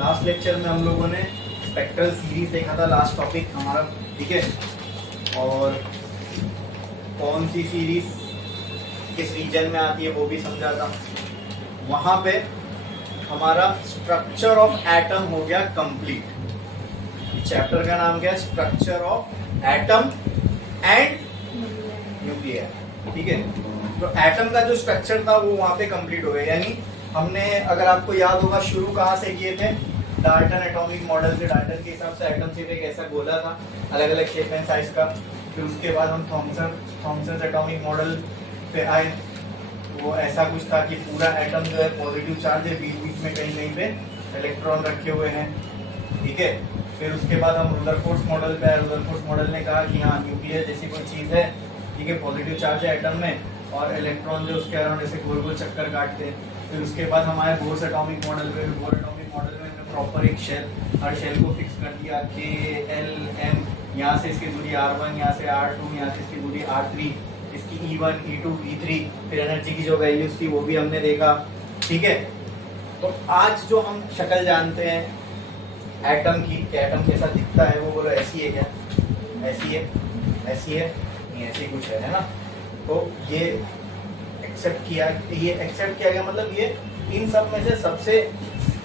Last lecture में हम लोगों ने स्पेक्ट्रल सीरीज देखा था, लास्ट टॉपिक हमारा, ठीक है। और कौन सी सीरीज किस रीजन में आती है वो भी समझा था। वहां पे हमारा स्ट्रक्चर ऑफ एटम हो गया कंप्लीट। चैप्टर का नाम क्या है? Structure of atom and nuclear, ठीक है। तो एटम का जो स्ट्रक्चर था वो वहां पे कंप्लीट हो गया। यानी हमने, अगर आपको याद होगा, शुरू कहाँ से किए थे? डाल्टन एटॉमिक मॉडल से। डाल्टन के हिसाब से एटम सिर्फ एक ऐसा गोला था, अलग अलग शेप एंड साइज का। फिर उसके बाद हम थॉमसन एटॉमिक मॉडल पे आए। वो ऐसा कुछ था कि पूरा एटम जो है पॉजिटिव चार्ज है, बीच बीच में कहीं कहीं पे इलेक्ट्रॉन रखे हुए हैं, ठीक है। फिर उसके बाद हम रुदरफोर्ड मॉडल पे आए। रुदरफोर्ड मॉडल ने कहा कि हाँ, न्यूक्लियर जैसी कोई चीज़ है, ठीक है, पॉजिटिव चार्ज है एटम में, और इलेक्ट्रॉन जो उसके अराउंड ऐसे गोल गोल चक्कर काटते हैं। फिर उसके बाद हम आए बोर्स एटॉमिक मॉडल पे। बोर एटॉमिक मॉडल में हमने प्रॉपर एक शेल, हर शेल को फिक्स कर दिया, KLM, यहाँ से इसकी दूरी R1, यहाँ से R2, यहाँ से इसकी दूरी R3, इसकी E1, E2, E3। फिर एनर्जी की जो वैल्यूज थी वो भी हमने देखा, ठीक है। तो आज जो हम शक्ल जानते हैं एटम की, कि एटम कैसा दिखता है, वो बोलो ऐसी है क्या? ऐसी है, ऐसी है, नहीं ऐसी कुछ है ना। तो ये एक्सेप्ट किया गया, मतलब ये इन सब में से सबसे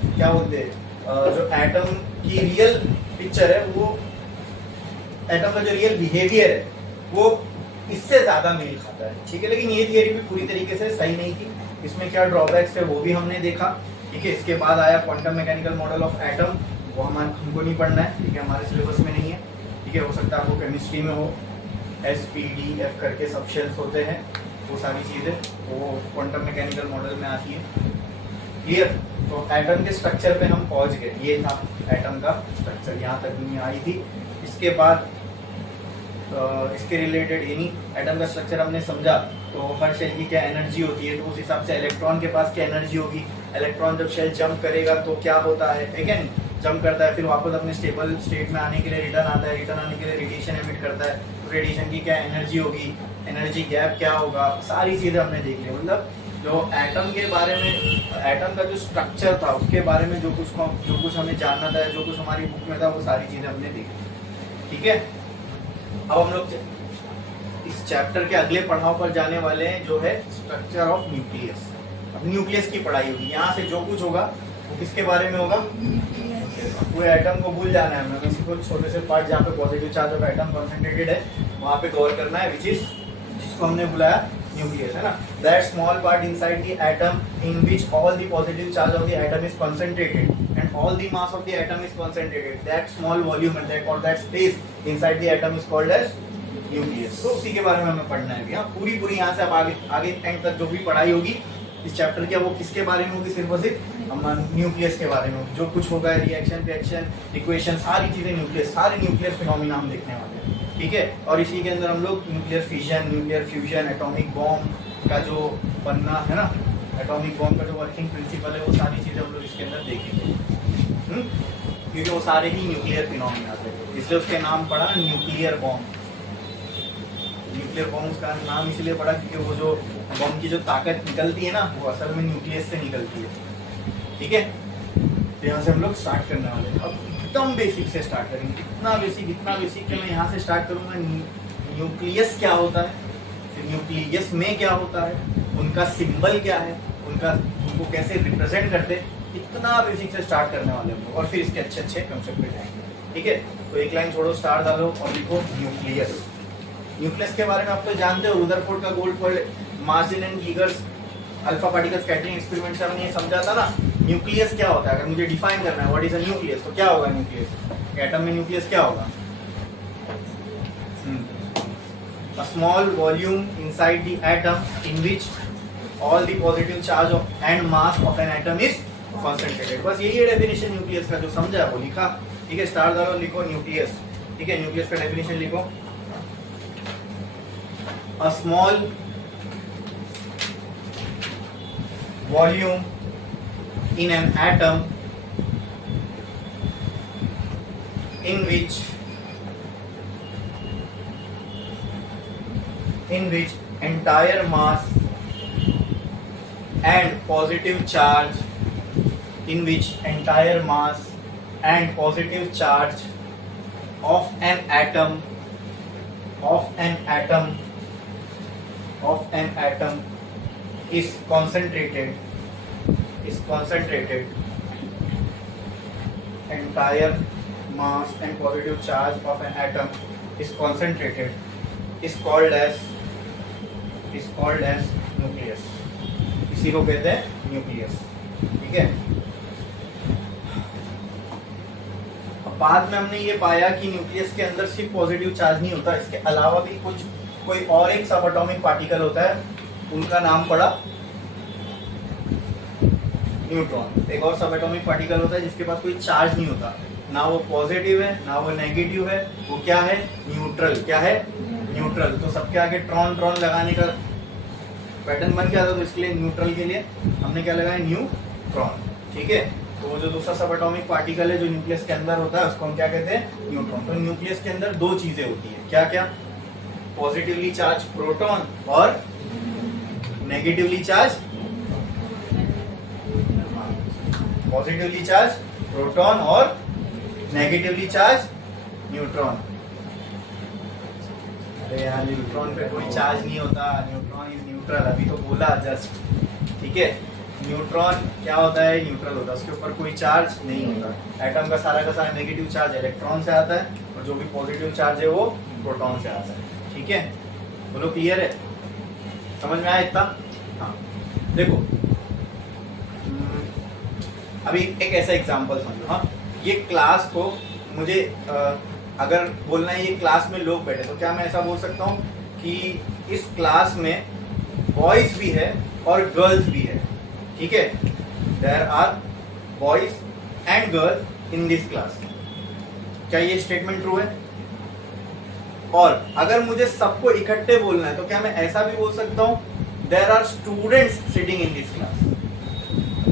क्या बोलते हैं, जो एटम की रियल पिक्चर है, वो एटम का जो रियल बिहेवियर है वो इससे ज्यादा मेल खाता है, ठीक है। लेकिन ये थियरी भी पूरी तरीके से सही नहीं थी। इसमें क्या ड्रॉबैक्स है वो भी हमने देखा, ठीक है। इसके बाद आया quantum mechanical model of atom. वो हमको नहीं पढ़ना है, ठीक है, हमारे सिलेबस में नहीं है, ठीक है। हो सकता है आपको केमिस्ट्री में हो, SPDF करके सब शेल्स होते हैं, वो सारी चीज़ें वो क्वांटम मैकेनिकल मॉडल में आती है, क्लियर। तो एटम के स्ट्रक्चर पे हम पहुंच गए। ये था एटम का स्ट्रक्चर, यहाँ तक दुनिया आई थी। इसके बाद इसके रिलेटेड यानी एटम का स्ट्रक्चर हमने समझा। तो हर शेल की क्या एनर्जी होती है, तो उस हिसाब से इलेक्ट्रॉन के पास क्या एनर्जी होगी। इलेक्ट्रॉन जब शेल जंप करेगा तो क्या होता है, ठीक है, जंप करता है, फिर वापस अपने स्टेबल स्टेट में आने के लिए रिटर्न आता है। रिटर्न आने के लिए रेडिएशन एमिट करता है, तो रेडिएशन की क्या एनर्जी होगी, एनर्जी गैप क्या होगा, सारी चीज़ें हमने देख ली। मतलब जो एटम के बारे में, एटम का जो स्ट्रक्चर था उसके बारे में जो कुछ हमें जानना था, जो कुछ हमारी बुक में था, वो सारी चीज़ें हमने देखी, ठीक है। अब हम लोग इस चैप्टर के अगले पड़ाव पर जाने वाले हैं, जो है स्ट्रक्चर ऑफ न्यूक्लियस। अब न्यूक्लियस की पढ़ाई होगी। यहाँ से जो कुछ होगा वो किसके बारे में होगा? पूरे एटम को भूल जाना है हमें, किसी को छोटे से पार्ट जहाँ पे positive charge of atom concentrated है वहाँ पे गौर करना है, विच इज, जिसको हमने बुलाया न्यूक्लियस, है ना। That small part inside the atom in which all the positive charge of the atom is concentrated and all the mass of the atom is concentrated. That small volume and that, or that space inside the atom is called as nucleus. तो उसी के बारे में हमें पढ़ना है। पूरी यहाँ से अब आगे एंड तक जो भी पढ़ाई होगी इस चैप्टर की, वो किसके बारे में होगी? सिर्फ और सिर्फ हम न्यूक्लियस के बारे में होगी। जो कुछ होगा, रिएक्शन, इक्वेशन, सारी चीजें न्यूक्लियस, सारे न्यूक्लियर फिनोमिना हम देखने वाले हैं, ठीक है। और इसी के अंदर हम लोग nuclear fission, nuclear fusion, atomic bomb का जो बनना है ना, एटॉमिक बॉम्ब का जो वर्किंग प्रिंसिपल है, वो सारी चीजें हम लोग इसके अंदर देखेंगे, क्योंकि वो सारे ही न्यूक्लियर फिनोमिना थे, इसलिए उसके नाम पड़ा न्यूक्लियर बॉम्ब। न्यूक्लियर बॉम्ब का नाम इसलिए पड़ा क्योंकि वो जो बॉम्ब की जो ताकत निकलती है ना, वो असल में न्यूक्लियस से निकलती है, ठीक है। तो यहाँ से हम लोग स्टार्ट करने वाले हैं। अब एकदम बेसिक से स्टार्ट करेंगे, इतना बेसिक कि मैं यहाँ से स्टार्ट करूँगा। न्यूक्लियस क्या होता है, न्यूक्लियस में क्या होता है, उनका सिंबल क्या है, उनको कैसे रिप्रेजेंट करते हैं, इतना बेसिक से स्टार्ट करने वाले हैं। और फिर इसके अच्छे कंसेप्ट पे जाएंगे, ठीक है। तो एक लाइन छोड़ो, स्टार डालो और लिखो न्यूक्लियस। न्यूक्लियस के बारे में आप तो जानते हो, रुदरफोर्ड का गोल्डफोर्ड, Marsden and Geiger's alpha particle scattering experiment से हमने ये समझा था ना, न्यूक्लियस क्या होता है। अगर मुझे डिफाइन करना है व्हाट इज अ न्यूक्लियस, तो क्या होगा न्यूक्लियस? एटम में न्यूक्लियस क्या होगा? A small volume inside the atom in which all the positive charge of and mass of an atom is concentrated. बस यही है डेफिनेशन न्यूक्लियस का, जो समझा है वो लिखा, ठीक है। स्टार डालो, लिखो न्यूक्लियस, ठीक है। न्यूक्लियस का डेफिनेशन लिखो, a small volume in an atom in which entire mass and positive charge in which entire mass and positive charge of an atom is concentrated. Entire mass and positive charge of an atom is concentrated, is called as nucleus. इसी को कहते हैं nucleus. ठीक है. अब बाद में हमने ये पाया कि न्यूक्लियस के अंदर सिर्फ पॉजिटिव चार्ज नहीं होता, इसके अलावा भी कोई और एक सब एटॉमिक पार्टिकल होता है, उनका नाम पड़ा न्यूट्रॉन. एक और सब एटॉमिक पार्टिकल होता है जिसके पास कोई चार्ज नहीं होता, ना वो पॉजिटिव है ना वो नेगेटिव है, वो क्या है? न्यूट्रल. क्या है? न्यूट्रल. तो सबके आगे ट्रॉन लगाने का पैटर्न बन गया था, तो इसके लिए न्यूट्रल के लिए हमने क्या लगाया? न्यूट्रॉन. ठीक है. तो वो जो दूसरा सब एटॉमिक पार्टिकल है जो न्यूक्लियस के अंदर होता है उसको हम क्या कहते हैं? न्यूट्रॉन. तो न्यूक्लियस के अंदर दो चीजें होती है. क्या क्या? पॉजिटिवली चार्ज प्रोटॉन और नेगेटिवली चार्ज प्रोटॉन और नेगेटिवली चार्ज न्यूट्रॉन. अरे यार, न्यूट्रॉन पे कोई चार्ज नहीं होता, न्यूट्रॉन इज न्यूट्रल. अभी तो बोला जस्ट. ठीक है. न्यूट्रॉन क्या होता है? न्यूट्रल होता है, उसके ऊपर कोई चार्ज नहीं होता. एटम का सारा नेगेटिव चार्ज इलेक्ट्रॉन से आता है और जो भी पॉजिटिव चार्ज है वो प्रोटॉन से आता है. ठीक है. बोलो क्लियर है? समझ में आया इतना? हाँ. देखो अभी एक ऐसा एग्जांपल समझो. हाँ, ये क्लास को मुझे अगर बोलना है ये क्लास में लोग बैठे, तो क्या मैं ऐसा बोल सकता हूँ कि इस क्लास में बॉयज भी है और गर्ल्स भी है. ठीक है. There are boys and girls in this class. क्या ये स्टेटमेंट ट्रू है? और अगर मुझे सबको इकट्ठे बोलना है तो क्या मैं ऐसा भी बोल सकता हूँ there are students sitting in this class.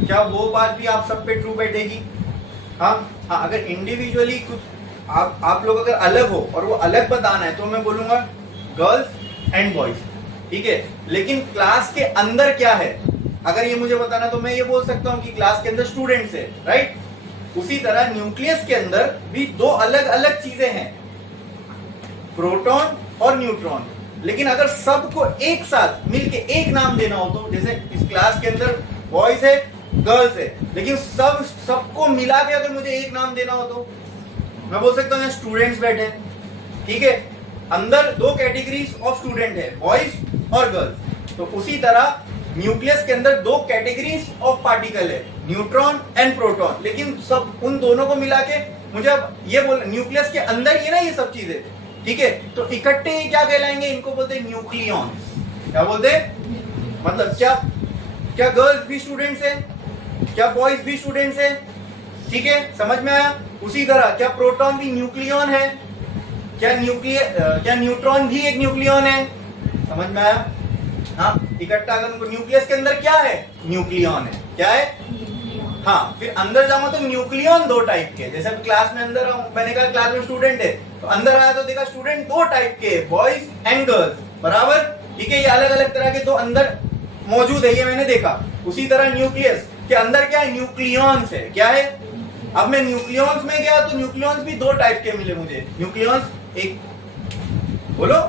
क्या वो बात भी आप सब पे ट्रू बैठेगी? हाँ. अगर इंडिविजुअली कुछ आप लोग अगर अलग हो और वो अलग बताना है तो मैं बोलूंगा गर्ल्स एंड बॉयज. ठीक है. लेकिन क्लास के अंदर क्या है अगर ये मुझे बताना, तो मैं ये बोल सकता हूँ कि क्लास के अंदर स्टूडेंट्स है. राइट. उसी तरह न्यूक्लियस के अंदर भी दो अलग अलग चीजें हैं, प्रोटॉन और न्यूट्रॉन. लेकिन अगर सबको एक साथ मिलके एक नाम देना हो, तो जैसे इस क्लास के अंदर बॉयज है गर्ल्स है, लेकिन सबको मिला के अगर मुझे एक नाम देना हो तो मैं बोल सकता हूँ स्टूडेंट्स बैठे. ठीक है. अंदर दो कैटेगरीज ऑफ स्टूडेंट है, बॉयज और गर्ल्स. तो उसी तरह न्यूक्लियस के अंदर दो कैटेगरीज ऑफ पार्टिकल है, न्यूट्रॉन एंड प्रोटॉन. लेकिन सब उन दोनों को मिला के मुझे अब ये बोल, न्यूक्लियस के अंदर ही ना ये सब चीजें. ठीक है. तो इकट्ठे ही क्या कहलाएंगे? इनको बोलते हैं न्यूक्लियॉन्स. क्या बोलते हैं? मतलब क्या गर्ल्स भी स्टूडेंट्स है? क्या बॉयज भी स्टूडेंट्स है? ठीक है. समझ में आया? उसी तरह क्या प्रोटॉन भी न्यूक्लियॉन है? क्या न्यूट्रॉन भी एक न्यूक्लियॉन है? समझ में आया? हाँ. इकट्ठा अगर उनको न्यूक्लियस के अंदर क्या है? न्यूक्लियॉन है. क्या है? हाँ. फिर अंदर जाऊंगा तो न्यूक्लियॉन दो टाइप के. जैसे क्लास में अंदर मैंने कहा क्लास में स्टूडेंट है, तो अंदर आया तो देखा स्टूडेंट दो टाइप के, बॉयज एंड गर्ल्स. बराबर. ठीक है. ये अलग अलग तरह के दो अंदर मौजूद है, ये मैंने देखा. उसी तरह न्यूक्लियस के अंदर क्या है? न्यूक्लियॉन्स है. क्या है? अब मैं न्यूक्लियॉन्स में गया तो न्यूक्लियॉन्स भी दो टाइप के मिले मुझे. न्यूक्लियॉन्स एक बोलो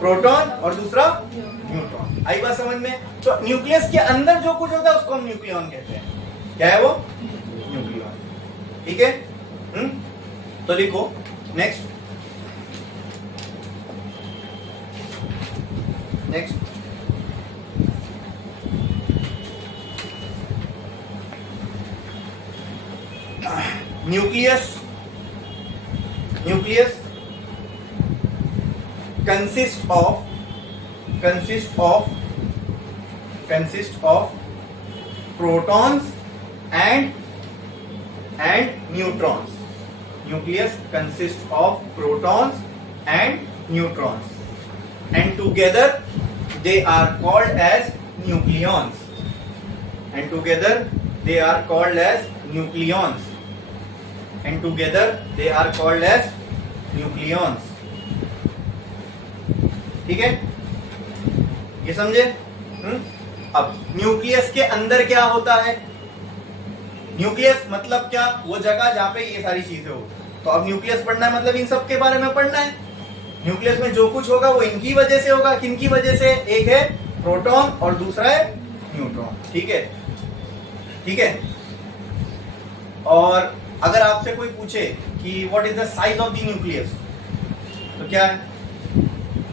प्रोटॉन और दूसरा न्यूट्रॉन. आई बात समझ में? तो न्यूक्लियस के अंदर जो कुछ होता है उसको हम न्यूक्लियॉन कहते हैं. क्या है वो? न्यूक्लियॉन. ठीक है. तो लिखो next. nucleus consists of protons and neutrons. Nucleus consists of protons and neutrons, and together they are called as nucleons. ठीक है. ये समझे? अब न्यूक्लियस के अंदर क्या होता है? न्यूक्लियस मतलब क्या, वो जगह जहाँ पे ये सारी चीजें हो। तो अब न्यूक्लियस पढ़ना है मतलब इन सब के बारे में पढ़ना है। न्यूक्लियस में जो कुछ होगा वो इनकी वजह से होगा। किनकी वजह से, एक है प्रोटॉन और दूसरा है न्यूट्रॉन। ठीक है, ठीक है। और अगर आपसे कोई पूछे कि what is the size of the nucleus, तो क्या है,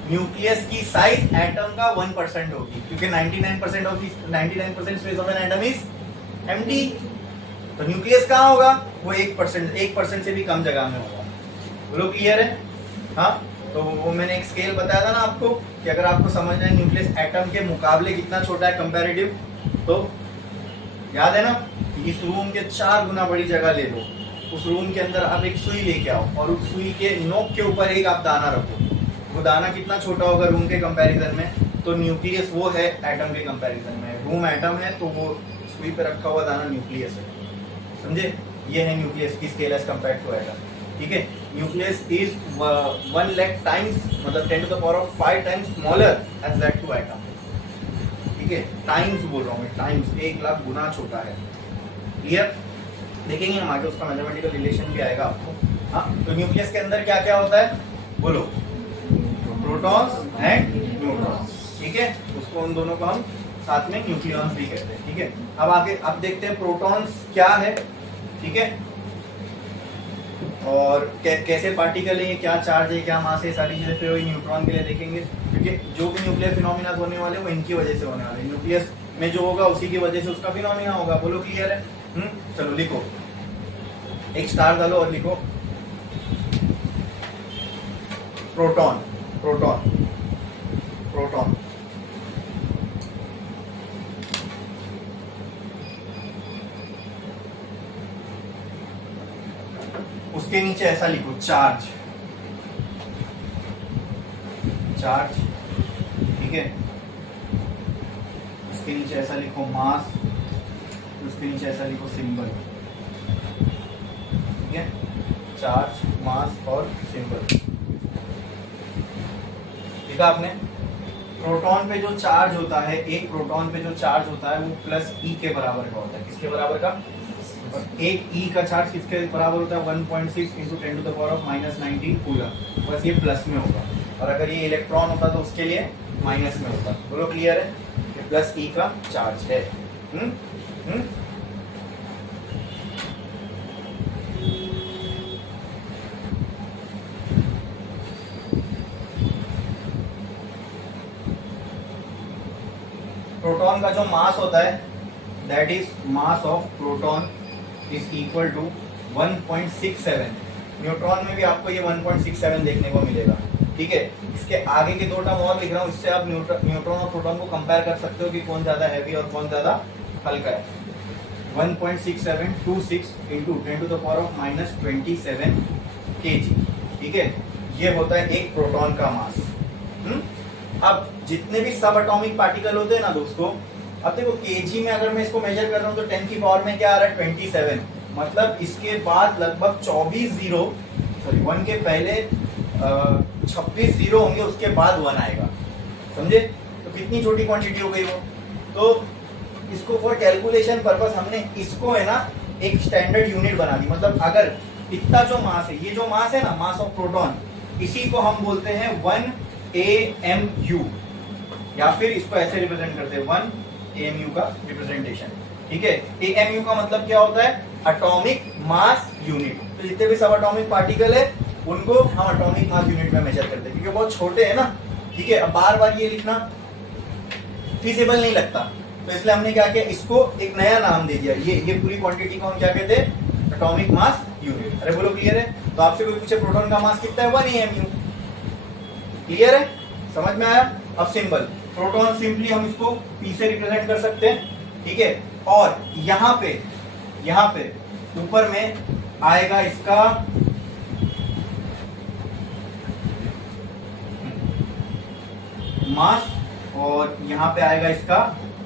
न्यूक्लियस की साइज एटम का 1% होगी, क्योंकि 99% space of an atom is empty. तो न्यूक्लियस कहाँ होगा, वो 1% से भी कम जगह में होगा। बोलो क्लियर है। हाँ, तो वो मैंने एक स्केल बताया था ना आपको कि अगर आपको समझना है न्यूक्लियस एटम के मुकाबले कितना छोटा है कंपैरेटिव, तो याद है ना, इस रूम के 4 गुना बड़ी जगह ले लो, उस रूम के अंदर आप एक सुई लेके आओ और उस सुई के नोक के ऊपर एक आप दाना रखो, वो दाना कितना छोटा होगा रूम के कंपैरिजन में, तो न्यूक्लियस वो है एटम के कंपैरिजन में। रूम एटम है तो वो सुई पे रखा हुआ दाना न्यूक्लियस है, समझे। ये है न्यूक्लियस की scale as compared to atom. ठीक है, न्यूक्लियस इज 1 लाख टाइम्स, मतलब 10 to the power of 5 times smaller as that to atom. ठीक है, टाइम्स बोल रहा हूँ मैं, टाइम्स 1 लाख गुना छोटा है। क्लियर, देखेंगे हम आगे, उसका मैथमेटिकल रिलेशन भी आएगा आपको। हाँ, तो न्यूक्लियस के अंदर क्या क्या होता है, बोलो, प्रोटॉन्स एंड न्यूट्रॉन्स। ठीक है, उसको उन दोनों को हम साथ में न्यूक्लियॉन्स भी कहते हैं। ठीक है, अब आगे अब देखते हैं प्रोटॉन्स क्या है। ठीक है, और कैसे पार्टिकल है, क्या चार्ज है, क्या मास है, सारी चीजें फिर वही न्यूट्रॉन के लिए देखेंगे, क्योंकि जो भी न्यूक्लियर फिनोमिना होने वाले वो इनकी वजह से होने वाले। न्यूक्लियस में जो होगा उसी की वजह से उसका फिनोमिना होगा। बोलो क्लियर है। चलो लिखो, एक स्टार डालो और लिखो प्रोटॉन, प्रोटॉन, प्रोटॉन। उसके नीचे ऐसा लिखो चार्ज, चार्ज। ठीक है, उसके नीचे ऐसा लिखो मास, उसके नीचे ऐसा लिखो सिंबल। ठीक है, चार्ज, मास और सिंबल लिखा आपने। प्रोटॉन पे जो चार्ज होता है, एक प्रोटॉन पे जो चार्ज होता है वो प्लस ई के बराबर का होता है। किसके बराबर का, और एक ई का चार्ज किसके बराबर होता है, 1.6 × 10 to the power of -19 coulomb. बस ये प्लस में होगा, और अगर ये इलेक्ट्रॉन होता तो उसके लिए माइनस में होता। बोलो क्लियर है, ये प्लस ई का चार्ज है। प्रोटॉन का जो मास होता है, that is mass of proton is equal to 1.67। Neutron में भी आपको ये 1.67 देखने को मिलेगा। ठीक है, इसके आगे के 2 टर्म और लिख रहा हूँ, इससे आप न्यूट्रॉन और प्रोटॉन को कंपेयर कर सकते हो कि कौन ज्यादा हैवी और कौन ज्यादा हल्का है। 1.6726 × 10 to the power of -27 kg। ठीक है, ये होता है एक प्रोटॉन का मास। अब जितने भी सब एटॉमिक पार्टिकल होते हैं ना दोस्तों, अब देखो केजी में अगर मैं इसको मेजर कर रहा हूँ तो 10 की पावर में क्या आ रहा है, 27। मतलब इसके बाद लगभग 24 जीरो, सॉरी 1 के पहले 26 जीरो होंगे, उसके बाद 1 आएगा। समझे, तो कितनी छोटी क्वांटिटी हो गई वो। तो इसको फॉर कैलकुलेशन पर्पस हमने इसको है ना एक स्टैंडर्ड यूनिट बना दी। मतलब अगर इतना जो मास है, ये जो मास है ना, मास ऑफ प्रोटॉन, इसी को हम बोलते हैं 1 AMU, या फिर इसको ऐसे रिप्रेजेंट करते हैं 1 AMU का रिप्रेजेंटेशन। ठीक है, AMU का मतलब क्या होता है, एटॉमिक मास यूनिट। तो जितने भी सब एटॉमिक पार्टिकल है उनको हम एटॉमिक मास यूनिट में मेजर करते हैं, क्योंकि बहुत छोटे हैं ना। ठीक है, अब बार बार ये लिखना फिजिबल नहीं लगता, तो इसलिए हमने क्या किया, इसको एक नया नाम दे दिया। ये पूरी क्वांटिटी को हम क्या कहते हैं, एटॉमिक मास यूनिट। अरे बोलो क्लियर है। तो आपसे कोई पूछे प्रोटॉन का मास कितना है, 1 AMU। क्लियर है, समझ में आया। अब सिंबल प्रोटॉन, सिंपली हम इसको P से रिप्रेजेंट कर सकते हैं। ठीक है, और यहाँ पे ऊपर में आएगा इसका मास, और यहाँ पे आएगा इसका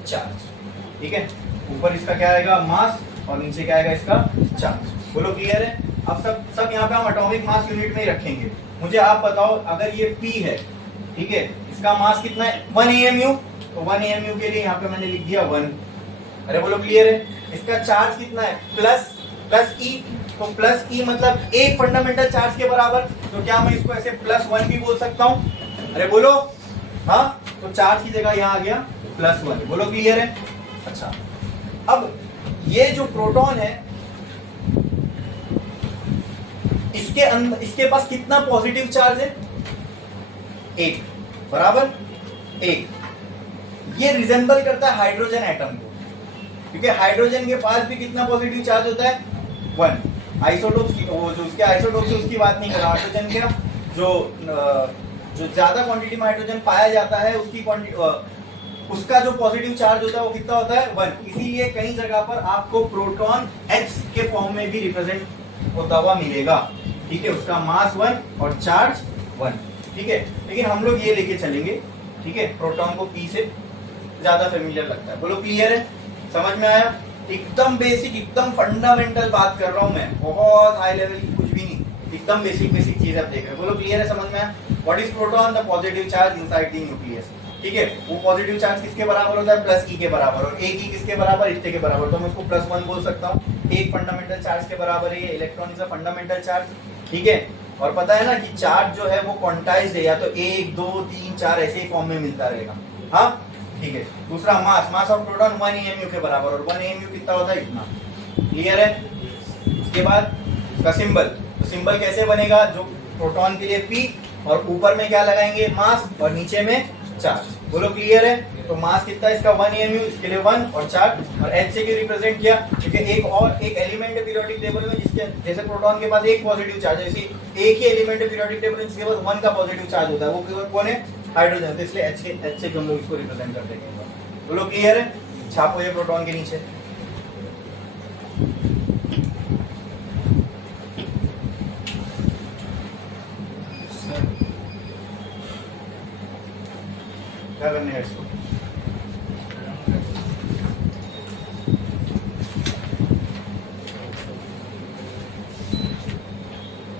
चार्ज। ठीक है, ऊपर इसका क्या आएगा, मास, और नीचे क्या आएगा, इसका चार्ज। बोलो क्लियर है। अब सब यहाँ पे हम एटॉमिक मास यूनिट में ही रखेंगे। मुझे आप बताओ, अगर ये P है, ठीक है, इसका मास कितना है, 1 AMU, तो 1 AMU के लिए यहाँ पे मैंने लिख दिया 1। अरे बोलो क्लियर है। इसका चार्ज कितना है प्लस प्लस ई, तो प्लस ई मतलब एक फंडामेंटल चार्ज के बराबर, तो क्या मैं इसको ऐसे +1 भी बोल सकता हूं? अरे बोलो, हाँ, तो चार्ज की जगह यहां आ गया +1। बोलो क्लियर है? अच्छा, अब ये जो प्रोटॉन है इसके अंदर, इसके पास कितना पॉजिटिव चार्ज है? 1 बराबर 1। ये रिजेंबल करता है हाइड्रोजन एटम को, क्योंकि हाइड्रोजन के पास भी कितना पॉजिटिव चार्ज होता है? 1। आइसोटोप्स की, वो जो उसके आइसोटोप्स है उसकी बात नहीं कर रहा, हाइड्रोजन के जो ज्यादा क्वांटिटी में हाइड्रोजन पाया जाता है उसकी उसका जो पॉजिटिव चार्ज होता है वो कितना होता है? 1। इसीलिए कई जगह पर आपको प्रोटॉन H के फॉर्म में भी रिप्रेजेंट होता हुआ मिलेगा, ठीक है, उसका मास 1 और चार्ज 1, ठीक है। लेकिन हम लोग ये लेके चलेंगे, ठीक है, प्रोटॉन को P से ज्यादा फेमिलियर लगता है। बोलो क्लियर है? समझ में आया? एकदम बेसिक, एकदम फंडामेंटल बात कर रहा हूं मैं, बहुत हाई लेवल की कुछ भी नहीं, एकदम बेसिक बेसिक चीज आप देख रहे हो। बोलो क्लियर है? समझ में आया? What is proton? The positive charge inside the nucleus, ठीक है। वो पॉजिटिव चार्ज किसके बराबर होता है? +E के बराबर, और एक ही किसके बराबर? इतने के बराबर, तो मैं उसको +1 बोल सकता हूँ। एक फंडामेंटल चार्ज के बराबर है ये, electron is a fundamental charge, ठीक है। और पता है ना कि चार्ज जो है वो क्वांटाइज्ड है, या तो 1 2 3 4 ऐसे ही फॉर्म में मिलता रहेगा, हाँ, ठीक है। दूसरा मास ऑफ प्रोटॉन 1 AMU के बराबर, और 1 AMU कितना होता है? इतना। क्लियर है? उसके बाद उसका सिंबल, तो सिंबल कैसे बनेगा? जो प्रोटॉन के लिए P, और ऊपर में क्या लगाएंगे? मास, और नीचे में चार्ज। बोलो क्लियर है? तो मास कितना है इसका? 1 AMU, इसके लिए 1, और चार्ज, और H से क्यों रिप्रेजेंट किया? क्योंकि एक एलिमेंट है पीरियोडिक टेबल में जिसके, जैसे प्रोटॉन के पास एक पॉजिटिव चार्ज है, इसी एक ही एलिमेंट है पीरियोडिक टेबल में जिसके पास 1 का पॉजिटिव चार्ज होता है, वो कौन है? हाइड्रोजन। तो इसलिए H से हम लोग इसको रिप्रेजेंट करते हैं। बोलो क्लियर है? छापो ये प्रोटॉन के नीचे। क्या करने है इसको?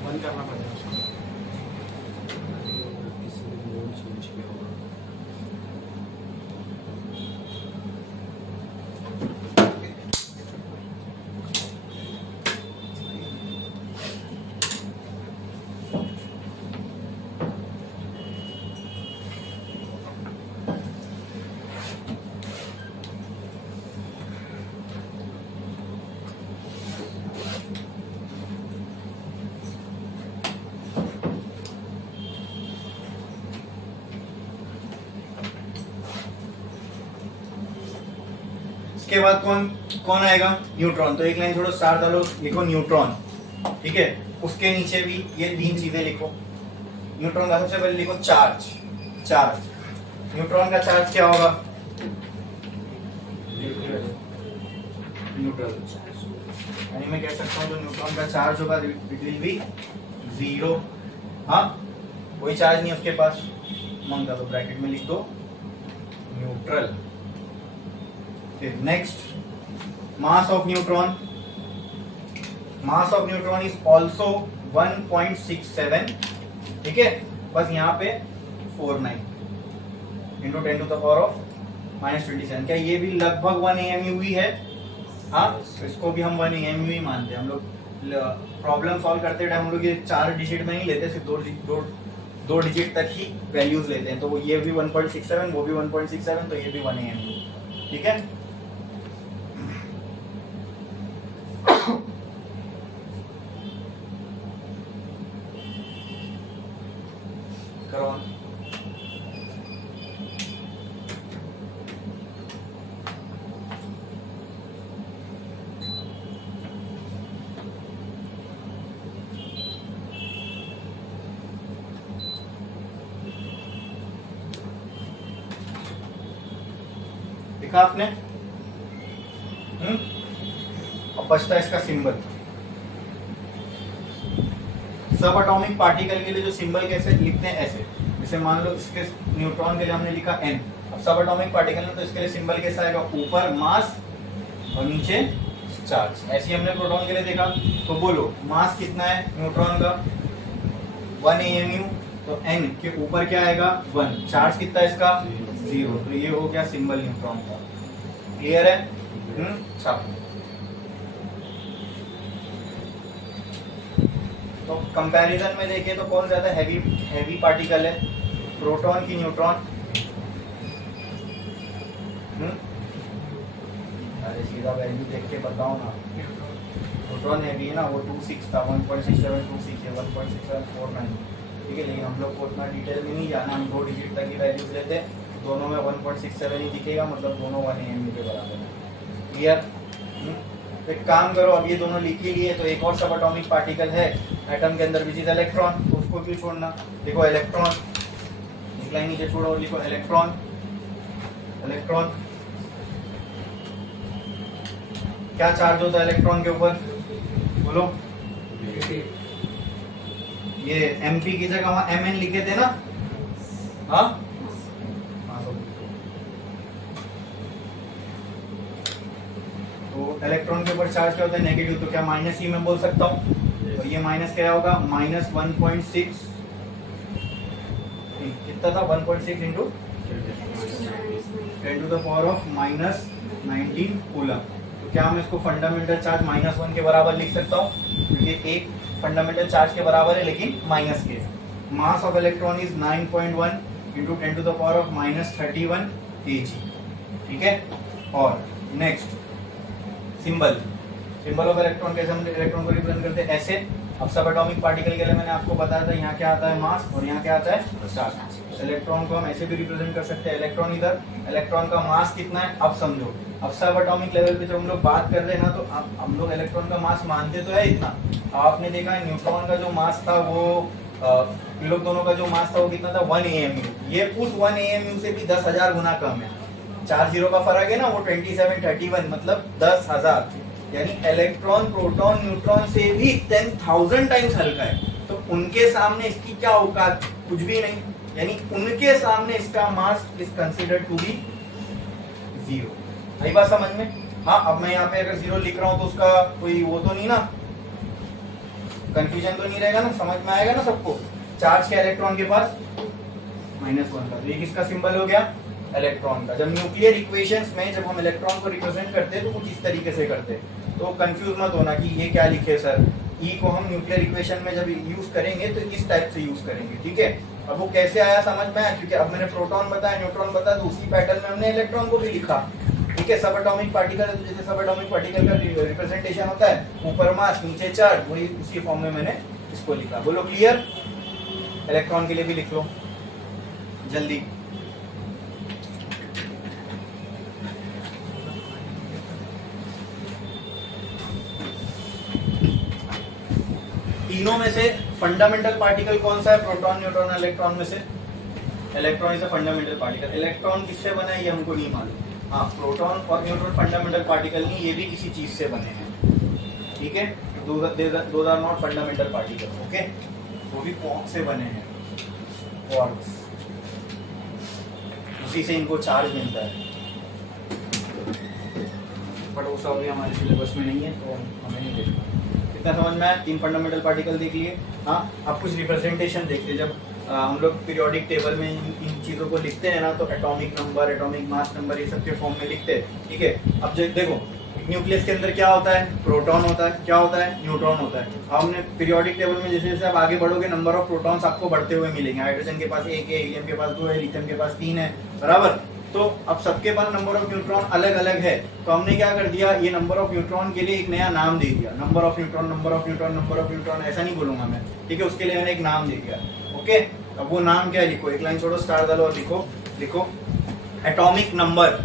बंद करना पड़ेगा उसको। इसके बाद कौन आएगा? न्यूट्रॉन। तो एक लाइन छोड़ो, स्टार डालो, लिखो न्यूट्रॉन, ठीक है। उसके नीचे भी ये 3 चीजें लिखो। न्यूट्रॉन का सबसे पहले लिखो चार्ज। न्यूट्रॉन का चार्ज क्या होगा? न्यूट्रल। यानी मैं कह सकता हूँ जो न्यूट्रॉन का चार्ज होगा इट विल बी 0, हाँ, कोई चार्ज नहीं उसके पास, मंगा तो ब्रैकेट में लिख दो न्यूट्रल। फिर next, mass of neutron is also 1.67, ठीक है, बस यहाँ पे 49 इंटू 10⁻⁻27। क्या ये भी लगभग 1 AMU ही है? हाँ, तो इसको भी हम 1 AMU ही मानते हैं। हम लोग प्रॉब्लम सॉल्व करते टाइम हम लोग ये 4 डिजिट में नहीं लेते, सिर्फ 2 डिजिट तक ही वैल्यूज लेते हैं। तो ये भी 1.67, वो भी 1.67, तो ये भी 1 AMU, ठीक है। करो on। देखा आपने? अब बचता है इसका सिंबल। सब एटॉमिक पार्टिकल के लिए जो सिंबल कैसे लिखते हैं? ऐसे। जैसे मान लो इसके न्यूट्रॉन के लिए हमने लिखा N। अब सब एटॉमिक पार्टिकल है तो इसके लिए सिंबल कैसा आएगा? ऊपर मास और नीचे चार्ज। ऐसे ही हमने प्रोटॉन के लिए देखा। तो बोलो मास कितना है न्यूट्रॉन का? 1 AMU, तो N के ऊपर क्या आएगा? 1। चार्ज कितना है इसका? 0। तो ये हो गया सिंबल न्यूट्रॉन का। क्लियर है? छापो। तो कंपैरिजन में देखें तो कौन ज्यादा हैवी पार्टिकल है, प्रोटॉन की न्यूट्रॉन? अरे सीधा वैल्यू देख के बताओ ना। प्रोटॉन हैवी है ना, वो 26 था, 1.6726 है, 1.6749। ठीक है, लेकिन हम लोग को उतना डिटेल में नहीं जाना, हम 2 डिजिट तक की वैल्यूज लेते हैं, दोनों में 1.67 ही दिखेगा, मतलब दोनों 1 AMU के बराबर है। क्लियर? तो एक काम करो, अब ये दोनों लिख ही लिए, तो एक और सब एटॉमिक पार्टिकल है एटम के अंदर, विच इज इलेक्ट्रॉन, तो उसको क्यों छोड़ना? देखो इलेक्ट्रॉन, एक लाइन नीचे छोड़ो और लिखो इलेक्ट्रॉन। इलेक्ट्रॉन क्या चार्ज होता है इलेक्ट्रॉन के ऊपर? बोलो। ये MP की जगह वहां MN लिखे थे ना? हाँ, तो इलेक्ट्रॉन के ऊपर चार्ज क्या होता है? नेगेटिव, तो क्या माइनस ही मैं बोल सकता हूँ? तो ये माइनस क्या होगा? माइनस 1.6, कितना था? 1.6 into 10 to the power of minus 19 coulomb. तो क्या मैं इसको फंडामेंटल चार्ज -1 के बराबर लिख सकता हूँ? क्योंकि एक फंडामेंटल चार्ज के बराबर है लेकिन माइनस के। Mass of electron is 9.1 into 10 to the power of -31 kg। ठीक है, और नेक्स्ट सिंबल ऑफ इलेक्ट्रॉन, कैसे हम इलेक्ट्रॉन को रिप्रेजेंट करते हैं? ऐसे। अब सब एटॉमिक पार्टिकल के लिए मैंने आपको बताया था, यहाँ क्या आता है? मास, और यहाँ क्या आता है? चार्ज। इलेक्ट्रॉन को हम ऐसे भी रिप्रेजेंट कर सकते हैं, इलेक्ट्रॉन इधर, इलेक्ट्रॉन का मास कितना है? अब समझो, अब सब एटॉमिक लेवल पे जब हम लोग बात कर रहे हैं ना, तो हम लोग इलेक्ट्रॉन का मास मानते तो है इतना। आपने देखा है न्यूट्रॉन का जो मास था वो इन लोग दोनों का जो मास था वो कितना था? 1 AMU। ये उस 1 AMU से भी 10,000 गुना कम है। 4 जीरो का फर्क है ना, वो 2731, मतलब 10,000। यानी इलेक्ट्रॉन प्रोटॉन न्यूट्रॉन से भी 10,000 टाइम्स हल्का है। तो उनके सामने इसकी क्या औकात? कुछ भी नहीं। यानी उनके सामने इसका mass is considered to be 0। सही बात समझ में? हाँ, अब मैं यहाँ पे अगर 0 लिख रहा हूँ तो उसका कोई वो तो नहीं ना, कंफ्यूजन तो नहीं रहेगा ना, समझ में आएगा ना सबको? चार्ज के इलेक्ट्रॉन के पास -1 का, तो ये किसका सिंबल हो गया? इलेक्ट्रॉन का। जब न्यूक्लियर इक्वेशंस में जब हम इलेक्ट्रॉन को रिप्रेजेंट करते हैं तो कुछ इस तरीके से करते हैं, तो कंफ्यूज मत होना कि ये क्या लिखे सर। ई को हम न्यूक्लियर इक्वेशन में जब यूज करेंगे तो इस टाइप से यूज करेंगे। ठीक है, अब वो कैसे आया समझ में आया? क्योंकि अब मैंने प्रोटॉन बताया, न्यूट्रॉन बताया, तो उसी पैटर्न में हमने इलेक्ट्रॉन को भी लिखा। ठीक है, सब एटॉमिक पार्टिकल है, तो जैसे सब एटॉमिक पार्टिकल का रिप्रेजेंटेशन होता है, ऊपर मास नीचे चार्ज, वही उसी फॉर्म में मैंने इसको लिखा। बोलो क्लियर? इलेक्ट्रॉन के लिए भी लिख लो जल्दी। तीनों में से फंडामेंटल पार्टिकल कौन सा है? प्रोटॉन, न्यूट्रॉन, इलेक्ट्रॉन में से electron is a fundamental particle. Electron किससे बना है ये हमको नहीं मालूम। हाँ, प्रोटॉन और न्यूट्रॉन फंडामेंटल पार्टिकल नहीं, ये भी किसी चीज से बने हैं। ठीक है, those are not fundamental particle. Okay, वो भी क्वार्क्स से बने हैं, क्वार्क्स, उसी से इनको चार्ज मिलता है। बट वो सब भी हमारे सिलेबस में नहीं है तो हमें नहीं देखना। कितना समझ में आया? 3 फंडामेंटल पार्टिकल देख लिए। हाँ, अब कुछ रिप्रेजेंटेशन देखते। जब हम लोग पीरियोडिक टेबल में इन चीज़ों को लिखते हैं ना, तो atomic number, atomic mass number, ये सब के फॉर्म में लिखते हैं। ठीक है, अब जो देखो न्यूक्लियस के अंदर क्या होता है? प्रोटॉन होता है। क्या होता है? न्यूट्रॉन होता है। हमने पीरियोडिक टेबल में जैसे जैसे आप आगे बढ़ोगे, नंबर ऑफ प्रोटॉन्स आपको बढ़ते हुए मिलेंगे। हाइड्रोजन के पास 1 है, हीलियम के पास 2 है, लिथियम के पास 3 है, बराबर। तो अब सबके पास नंबर ऑफ न्यूट्रॉन अलग अलग है, तो हमने क्या कर दिया, ये नंबर ऑफ न्यूट्रॉन के लिए एक नया नाम दे दिया। Number of neutron, number of neutron, number of neutron, ऐसा नहीं बोलूंगा मैं। ठीक है, उसके लिए मैंने एक नाम दे दिया। ओके, अब वो नाम क्या है? लिखो, एक लाइन छोड़ो, स्टार डालो और लिखो atomic number.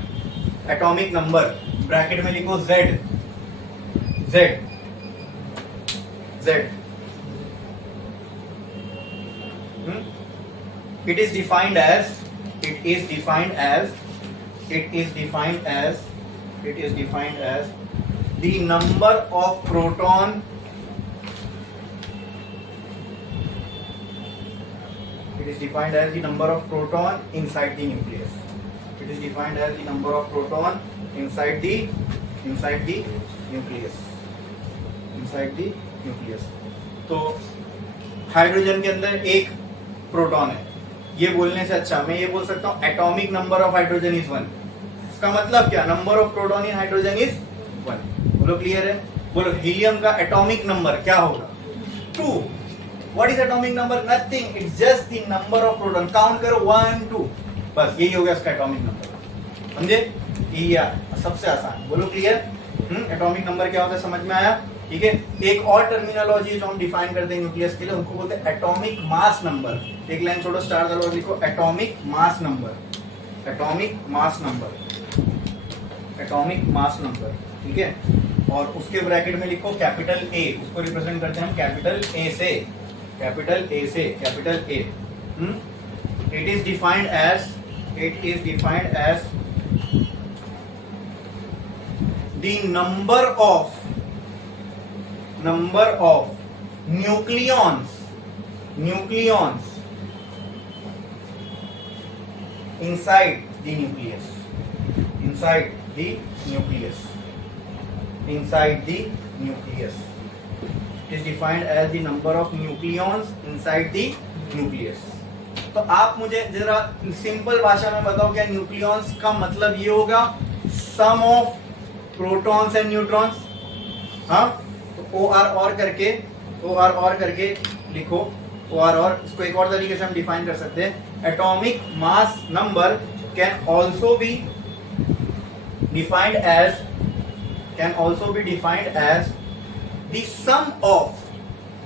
Atomic number bracket में लिखो Z। It is defined as the number of proton inside the nucleus. It is defined as the number of proton inside the nucleus. तो हाइड्रोजन के अंदर एक प्रोटॉन है, ये बोलने से अच्छा मैं ये बोल सकता हूँ atomic number of hydrogen is 1। इसका मतलब क्या? Number of proton in hydrogen is 1। बोलो क्लियर है? बोलो हीलियम का एटॉमिक नंबर क्या होगा? 2। What is atomic number? Nothing, it's just the number of proton. Count करो 1 2, बस यही हो गया इसका एटॉमिक नंबर. समझे? ये सबसे आसान. बोलो क्लियर? एटॉमिक नंबर क्या होता है समझ में आया? ठीक है. एक और टर्मिनोलॉजी जो हम डिफाइन करते हैं न्यूक्लियस के लिए, उनको बोलते हैं एटॉमिक मास नंबर. एक लाइन छोड़ो, स्टार डालो, लिखो atomic mass number. Atomic mass number, atomic mass number. ठीक है. और उसके ब्रैकेट में लिखो कैपिटल ए. उसको रिप्रेजेंट करते हैं हम कैपिटल ए से. कैपिटल ए से, capital A. It is defined as, it is defined as the number of nucleons inside the nucleus, inside the nucleus, inside the nucleus. It is defined as the number of nucleons inside the nucleus. तो आप मुझे जरा simple भाषा में बताओ, क्या nucleons का मतलब ये होगा सम ऑफ प्रोटॉन्स एंड न्यूट्रॉन्स? हाँ, तो ओ आर और करके लिखो. ओ आर और, इसको एक और तरीके से हम डिफाइन कर सकते हैं. Atomic mass number can also be defined as the sum of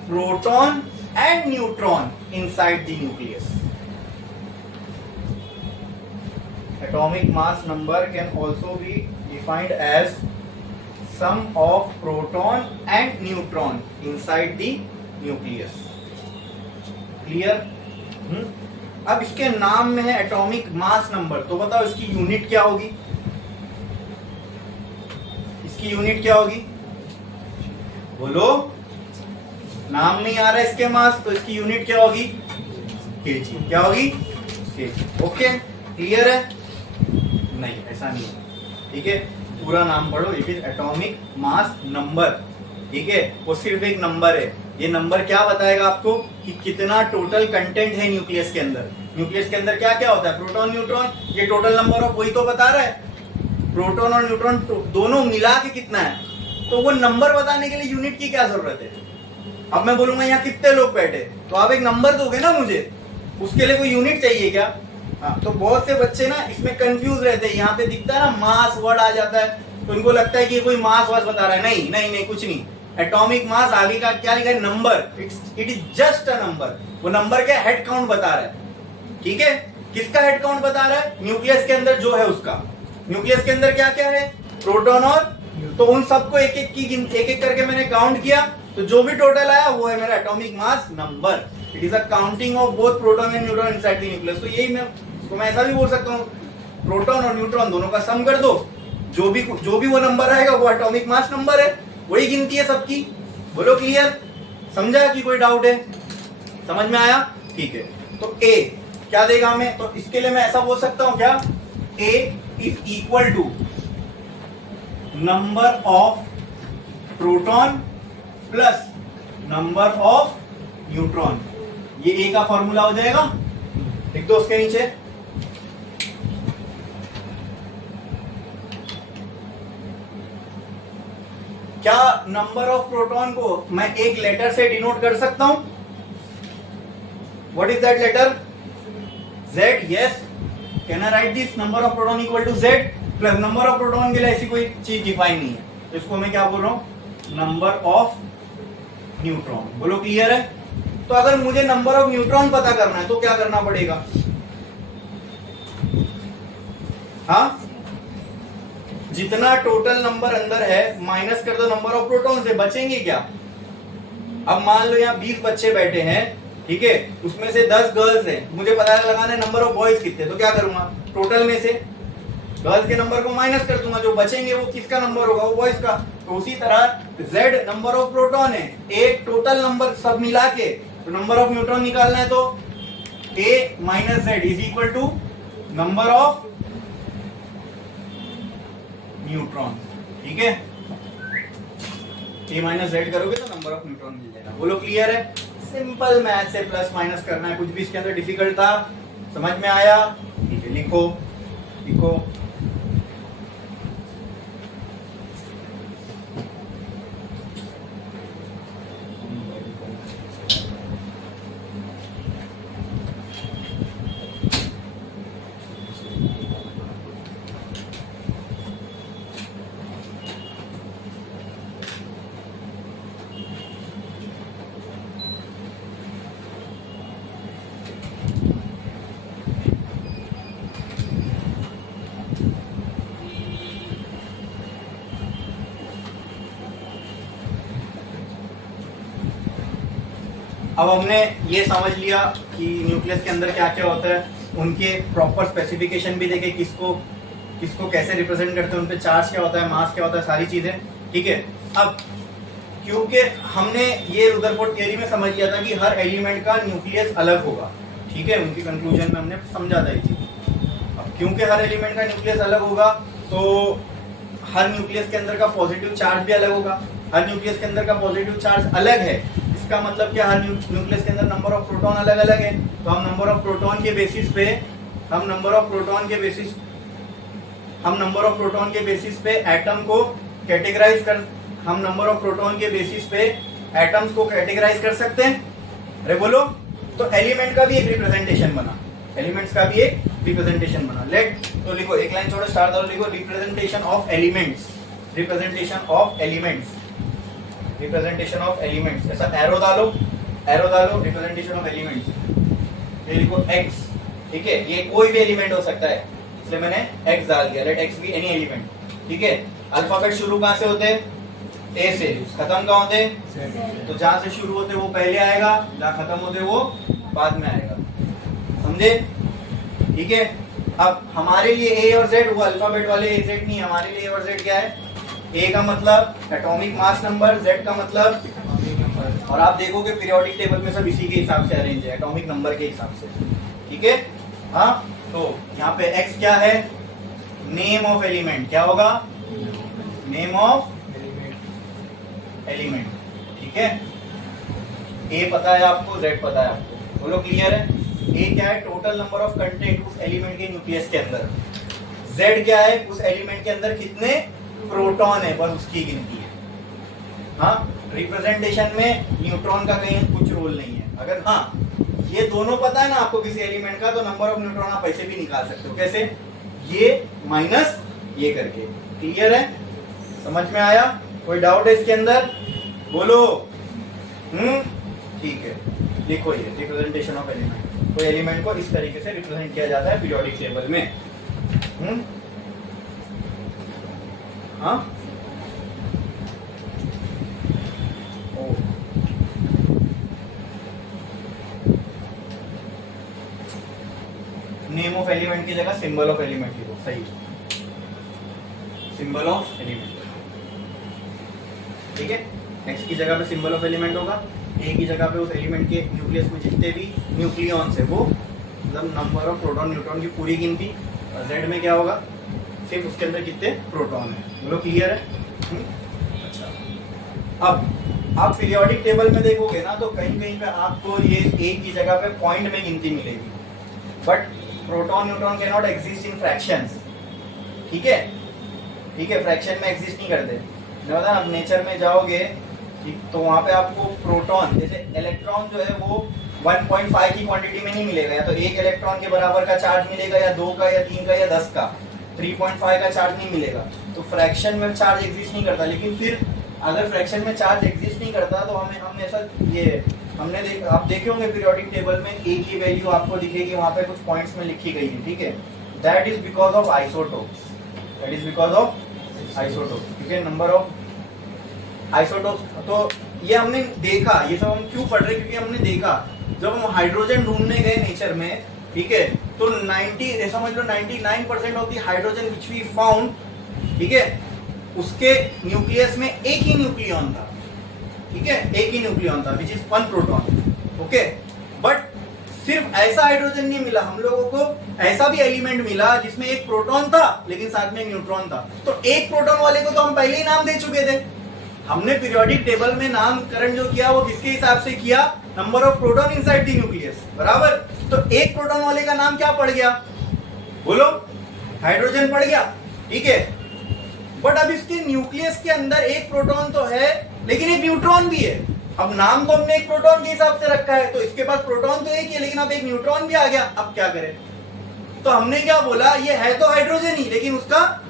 proton and neutron inside the nucleus. Atomic mass number can also be defined as sum of proton and neutron inside the nucleus. Clear? अब इसके नाम में है atomic mass number, तो बताओ इसकी unit क्या होगी? इसकी यूनिट क्या होगी? बोलो. नाम नहीं आ रहा है इसके मास, तो इसकी यूनिट क्या होगी? केजी. क्या होगी? केजी. ओके, क्लियर है? नहीं, ऐसा नहीं है. ठीक है, पूरा नाम पढ़ो. It is atomic mass number. ठीक है, वो सिर्फ एक नंबर है. ये नंबर क्या बताएगा आपको कि कितना टोटल कंटेंट है न्यूक्लियस के अंदर. न्यूक्लियस के अंदर क्या क्या होता है? Proton, neutron. ये टोटल नंबर ऑफ वही तो बता रहा है. प्रोटॉन और न्यूट्रॉन दोनों मिला के कितना है, तो वो नंबर बताने के लिए यूनिट की क्या जरूरत है? अब मैं बोलूंगा यहाँ कितने लोग बैठे, तो आप एक नंबर दोगे ना मुझे, उसके लिए कोई यूनिट चाहिए क्या? हाँ, तो बहुत से बच्चे ना इसमें कंफ्यूज रहते हैं. यहाँ पे दिखता है ना मास वर्ड आ जाता है, तो इनको लगता है कि कोई मास वास बता रहा है. नहीं नहीं नहीं, कुछ नहीं. एटॉमिक मास आगे का क्या लिखा है? Number. It is just a number. वो नंबर क्या? हेड काउंट बता रहा है. ठीक है, किसका हेड काउंट बता रहा है? न्यूक्लियस के अंदर जो है उसका. न्यूक्लियस के अंदर क्या क्या है? प्रोटॉन और, तो उन सबको एक एक करके मैंने काउंट किया, तो जो भी टोटल आया वो है मेरा atomic mass number. It is a counting of both proton and neutron inside the nucleus. तो यही मैं ऐसा भी बोल सकता हूँ, प्रोटॉन और न्यूट्रॉन दोनों का सम कर दो, जो भी वो नंबर आएगा वो एटॉमिक मास नंबर है. वही गिनती है सबकी. बोलो क्लियर? समझा कि कोई डाउट है? समझ में आया? ठीक है. तो ए क्या देगा हमें? तो इसके लिए मैं ऐसा बोल सकता हूं क्या? A is equal to number of proton plus number of neutron. ये ए का फॉर्मूला हो जाएगा. लिख दो उसके नीचे. क्या नंबर ऑफ प्रोटॉन को मैं एक लेटर से डिनोट कर सकता हूं? What is that letter? Z. Yes. Can I write this? Number of proton equal to Z plus number of proton के लिए ऐसी कोई चीज डिफाइन नहीं है, तो इसको मैं क्या बोल रहा हूं? Number of neutron. बोलो क्लियर है? तो अगर मुझे नंबर ऑफ न्यूट्रॉन पता करना है तो क्या करना पड़ेगा? हाँ, जितना टोटल नंबर अंदर है माइनस कर दो नंबर ऑफ प्रोटॉन से, बचेंगे क्या? अब मान लो यहाँ 20 बच्चे बैठे हैं, ठीक है, उसमें से 10 गर्ल्स हैं. मुझे पता लगाना है नंबर ऑफ बॉयज कितने, तो क्या करूंगा? टोटल में से गर्ल्स के नंबर को माइनस कर दूंगा, जो बचेंगे वो किसका नंबर होगा? वो बॉयज का. तो उसी तरह Z नंबर ऑफ प्रोटॉन है, एक टोटल नंबर सब मिला के, तो नंबर ऑफ न्यूट्रॉन निकालना है, तो A minus Z is equal to number of neutron. ठीक है, A माइनस Z करोगे तो नंबर ऑफ न्यूट्रॉन मिल जाएगा. बोलो क्लियर है? सिंपल मैथ से प्लस माइनस करना है. कुछ भी इसके अंदर डिफिकल्ट था? समझ में आया? ठीक है, लिखो लिखो. अब हमने ये समझ लिया कि न्यूक्लियस के अंदर क्या क्या होता है, उनके प्रॉपर स्पेसिफिकेशन भी देखे, किसको किसको कैसे रिप्रेजेंट करते हैं, उन पे चार्ज क्या होता है, मास क्या होता है, सारी चीजें। ठीक है, अब क्योंकि हमने ये रुदरफोर्ड थ्योरी में समझ लिया था कि हर एलिमेंट का न्यूक्लियस अलग होगा। ठीक है, उनकी कंक्लूजन में हमने समझा था ये चीज। अब क्योंकि हर एलिमेंट का न्यूक्लियस अलग होगा तो हर न्यूक्लियस के अंदर का पॉजिटिव चार्ज भी अलग होगा। हर न्यूक्लियस के अंदर का पॉजिटिव चार्ज अलग है, इसका मतलब क्या, हर न्यूक्लियस के अंदर नंबर ऑफ प्रोटॉन अलग अलग है। तो हम नंबर ऑफ प्रोटॉन के बेसिस पे एटम को कैटेगराइज कर सकते हैं। अरे बोलो, तो एलिमेंट का भी एक रिप्रेजेंटेशन बना, लेट, तो लिखो, एक लाइन छोड़ो, स्टार डालो, लिखो रिप्रेजेंटेशन ऑफ एलिमेंट्स, ऐसा एरो डालो, रिप्रेजेंटेशन ऑफ एलिमेंट्स, ये लिखो x। ठीक है, ये कोई भी एलिमेंट हो सकता है, इसलिए मैंने x डाल दिया, let x be any element. ठीक है, अल्फाबेट शुरू कहां से होते हैं, ए से, खत्म कहां होते हैं, तो जहां से शुरू होते वो पहले आएगा, जहां खत्म होते वो बाद में आएगा, समझे। ठीक है, अब हमारे लिए ए और जेड, वो अल्फाबेट वाले ए जेड नहीं, हमारे लिए ए और जेड क्या है, ए का मतलब एटॉमिक मास नंबर, जेड का मतलब, और आप देखोगे पीरियोडिक टेबल में सब इसी के हिसाब से अरेंज है, एटॉमिक नंबर के हिसाब से। ठीक है, हाँ, तो यहाँ पे एक्स क्या है, नेम ऑफ एलिमेंट, क्या होगा, नेम ऑफ एलिमेंट। ठीक है, ए पता है आपको, जेड पता है आपको, बोलो क्लियर है। ए क्या है, टोटल नंबर ऑफ कंटेंट उस एलिमेंट के न्यूक्लियस के अंदर। जेड क्या है, उस एलिमेंट के अंदर कितने प्रोटॉन है, बस उसकी गिनती है। हाँ, रिप्रेजेंटेशन में न्यूट्रॉन का कहीं कुछ रोल नहीं है। अगर हाँ ये दोनों पता है ना आपको किसी एलिमेंट का, तो नंबर ऑफ न्यूट्रॉन आप ऐसे भी निकाल सकते हो, कैसे, ये माइनस ये करके। क्लियर है, समझ में आया, कोई डाउट है इसके अंदर, बोलो। ठीक है, लिखो ये रिप्रेजेंटेशन ऑफ एलिमेंट, कोई एलिमेंट को इस तरीके से रिप्रेजेंट किया जाता है पीरियोडिक टेबल में। हाँ, नेम ऑफ एलिमेंट की जगह सिंबल ऑफ एलिमेंट लिखो, सही, सिंबल ऑफ एलिमेंट। ठीक है, एक्स की जगह पे सिंबल ऑफ एलिमेंट होगा, ए की जगह पे उस एलिमेंट के न्यूक्लियस में जितने भी न्यूक्लियॉन्स है वो, मतलब नंबर ऑफ प्रोटॉन न्यूट्रॉन की पूरी गिनती, और जेड में क्या होगा, सिर्फ उसके अंदर कितने प्रोटॉन है। बोलो क्लियर है। अच्छा, अब आप पीरियोडिक टेबल में देखोगे ना, तो कहीं कहीं पे आपको ये ए की जगह पे पॉइंट में गिनती मिलेगी, but proton neutron can not exist in fractions. ठीक है, फ्रैक्शन में एग्जिस्ट नहीं करते। बता, आप नेचर में जाओगे तो वहां पे आपको प्रोटॉन, जैसे इलेक्ट्रॉन जो है वो 1.5 की क्वांटिटी में नहीं मिलेगा, या तो एक इलेक्ट्रॉन के बराबर का चार्ज मिलेगा, या 2 का, या 3 का, या 10 का। 3.5 का चार्ज नहीं मिलेगा। तो फ्रैक्शन में चार्ज एग्जिस्ट नहीं करता। लेकिन फिर अगर फ्रैक्शन में चार्ज एग्जिस्ट नहीं करता तो हमने ऐसा ये आप देखे होंगे पीरियोडिक टेबल में ए की वैल्यू आपको दिखेगी, वहां पे कुछ पॉइंट्स में लिखी गई है। ठीक है, that is because of isotopes, क्योंकि नंबर ऑफ आइसोटोप्स। तो ये हमने देखा, ये सब हम क्यों पढ़ रहे हैं, क्योंकि हमने देखा जब हम हाइड्रोजन ढूंढने गए नेचर में, ठीक है, तो 99% of the hydrogen which we found, ठीक है, उसके न्यूक्लियस में एक ही न्यूक्लियॉन था। ठीक है, एक ही न्यूक्लियॉन था which is 1 proton. Okay, but सिर्फ ऐसा हाइड्रोजन नहीं मिला हम लोगों को, ऐसा भी एलिमेंट मिला जिसमें एक प्रोटॉन था लेकिन साथ में एक न्यूट्रॉन था। तो एक प्रोटॉन वाले को तो हम पहले ही नाम दे चुके थे। हमने पीरियोडिक टेबल में नामकरण जो किया वो किसके हिसाब से किया, number of proton inside the nucleus, बराबर। तो एक प्रोटॉन वाले का नाम क्या पड़ गया, बोलो, हाइड्रोजन पड़ गया। ठीक है, बट अब इसके न्यूक्लियस के अंदर एक प्रोटॉन तो है लेकिन एक न्यूट्रॉन भी है। अब नाम तो हमने एक प्रोटॉन के हिसाब से रखा है, तो इसके पास प्रोटॉन तो एक ही है लेकिन अब एक न्यूट्रॉन भी आ गया। अब क्या करें, तो हमने क्या बोला, ये है तो हाइड्रोजन ही लेकिन उसका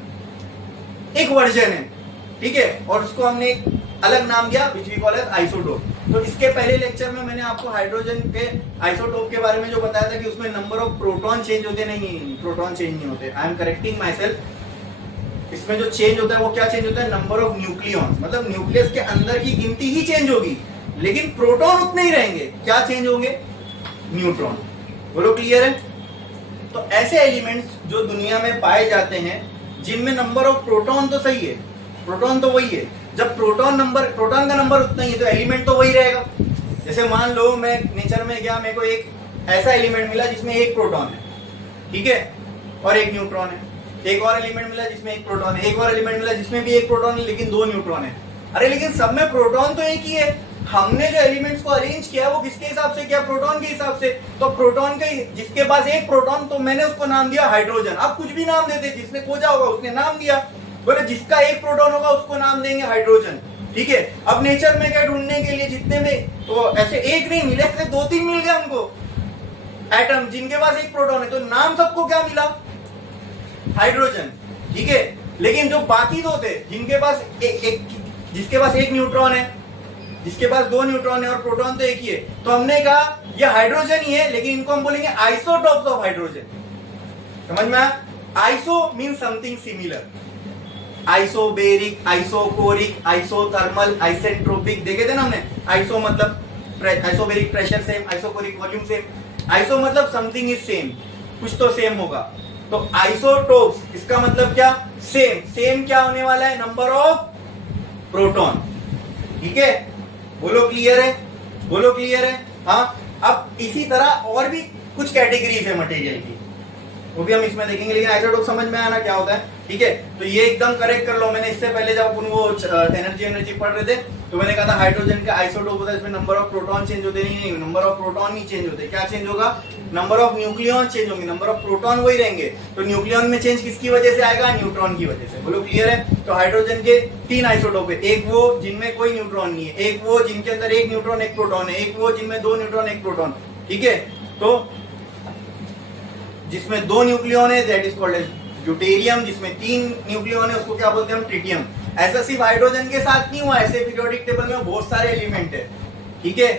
एक वर्जन है। ठीक है, और उसको हमने एक अलग नाम दिया which we call as isotope. तो इसके पहले लेक्चर में मैंने आपको हाइड्रोजन के आइसोटोप के बारे में जो बताया था कि उसमें नंबर ऑफ प्रोटॉन चेंज होते, नहीं, प्रोटॉन चेंज नहीं होते। I am correcting my self. इसमें जो चेंज होता है वो क्या चेंज होता है, नंबर ऑफ न्यूक्लियॉन्स, मतलब न्यूक्लियस के अंदर की गिनती ही चेंज होगी लेकिन प्रोटॉन उतने ही रहेंगे। क्या चेंज होंगे? न्यूट्रॉन। बोलो क्लियर है? तो ऐसे एलिमेंट्स जो दुनिया में पाए जाते हैं जिनमें नंबर ऑफ प्रोटॉन तो सही है, प्रोटॉन तो वही है, जब प्रोटॉन का नंबर उतना ही है तो एलिमेंट तो वही रहेगा। जैसे मान लो मैं नेचर में गया, मेरे को एक ऐसा एलिमेंट मिला जिसमें एक प्रोटॉन है, ठीक है, और एक न्यूट्रॉन है। एक और एलिमेंट मिला जिसमें एक प्रोटॉन है, एक और एलिमेंट मिला जिसमें भी एक प्रोटॉन है लेकिन दो न्यूट्रॉन है। अरे लेकिन सब में प्रोटॉन तो एक ही है। हमने जो एलिमेंट्स को अरेंज किया वो किसके हिसाब से किया? प्रोटॉन के हिसाब से। तो प्रोटॉन के जिसके पास एक प्रोटॉन, तो मैंने उसको नाम दिया हाइड्रोजन। आप कुछ भी नाम देते, जिसने खोजा होगा उसने नाम दिया। बोले जिसका एक प्रोटॉन होगा उसको नाम देंगे हाइड्रोजन, ठीक है। अब नेचर में क्या ढूंढने के लिए जितने में, तो ऐसे एक नहीं मिले, ऐसे दो तीन मिल गए हमको एटम जिनके पास एक प्रोटॉन है, तो नाम सबको क्या मिला? हाइड्रोजन, ठीक है। लेकिन जो बाकी दो थे जिनके पास जिसके पास एक न्यूट्रॉन है, जिसके पास दो न्यूट्रॉन है और प्रोटॉन तो एक ही है, तो हमने कहा ये हाइड्रोजन ही है, लेकिन इनको हम बोलेंगे आइसोटोप्स ऑफ हाइड्रोजन। समझ में आया? Iso mean something similar. Isobaric, isochoric, isothermal, isentropic देखे थे ना हमने। आइसो मतलब isobaric pressure same, isochoric volume same. Iso मतलब समथिंग इज सेम, कुछ तो सेम होगा। तो आइसोटोप्स इसका मतलब क्या? सेम। सेम क्या होने वाला है? नंबर ऑफ प्रोटॉन, ठीक है। बोलो क्लियर है? बोलो क्लियर है? हाँ। अब इसी तरह और भी कुछ कैटेगरीज है मटेरियल की, वो भी हम इसमें देखेंगे, लेकिन आइसोटोप समझ में आना क्या होता है, ठीक है। तो ये एकदम करेक्ट कर लो। मैंने इससे पहले जब अपन वो एनर्जी पढ़ रहे थे तो मैंने कहा था हाइड्रोजन का आइसोटोप होता है, इसमें नंबर ऑफ प्रोटॉन चेंज होते नहीं, नंबर ऑफ प्रोटॉन नहीं चेंज होते। क्या चेंज होगा? नंबर ऑफ न्यूक्लियॉन चेंज होंगे, नंबर ऑफ प्रोटॉन वही रहेंगे। तो न्यूक्लियॉन में चेंज किसकी वजह से आएगा? न्यूट्रॉन की वजह से। बोलो क्लियर है? तो हाइड्रोजन के तीन आइसोटोप है, एक वो जिनमें कोई न्यूट्रॉन नहीं है, एक वो जिनके अंदर एक न्यूट्रॉन एक प्रोटॉन है, एक वो जिनमें दो न्यूट्रॉन एक प्रोटॉन, ठीक है। तो जिसमें दो न्यूक्लियॉन है that is called as deuterium, जिसमें तीन न्यूक्लियॉन है उसको क्या बोलते हैं हम? ट्रिटियम। ऐसा सिर्फ हाइड्रोजन के साथ नहीं हुआ, ऐसे पीरियोडिक टेबल में बहुत सारे एलिमेंट है, ठीक है,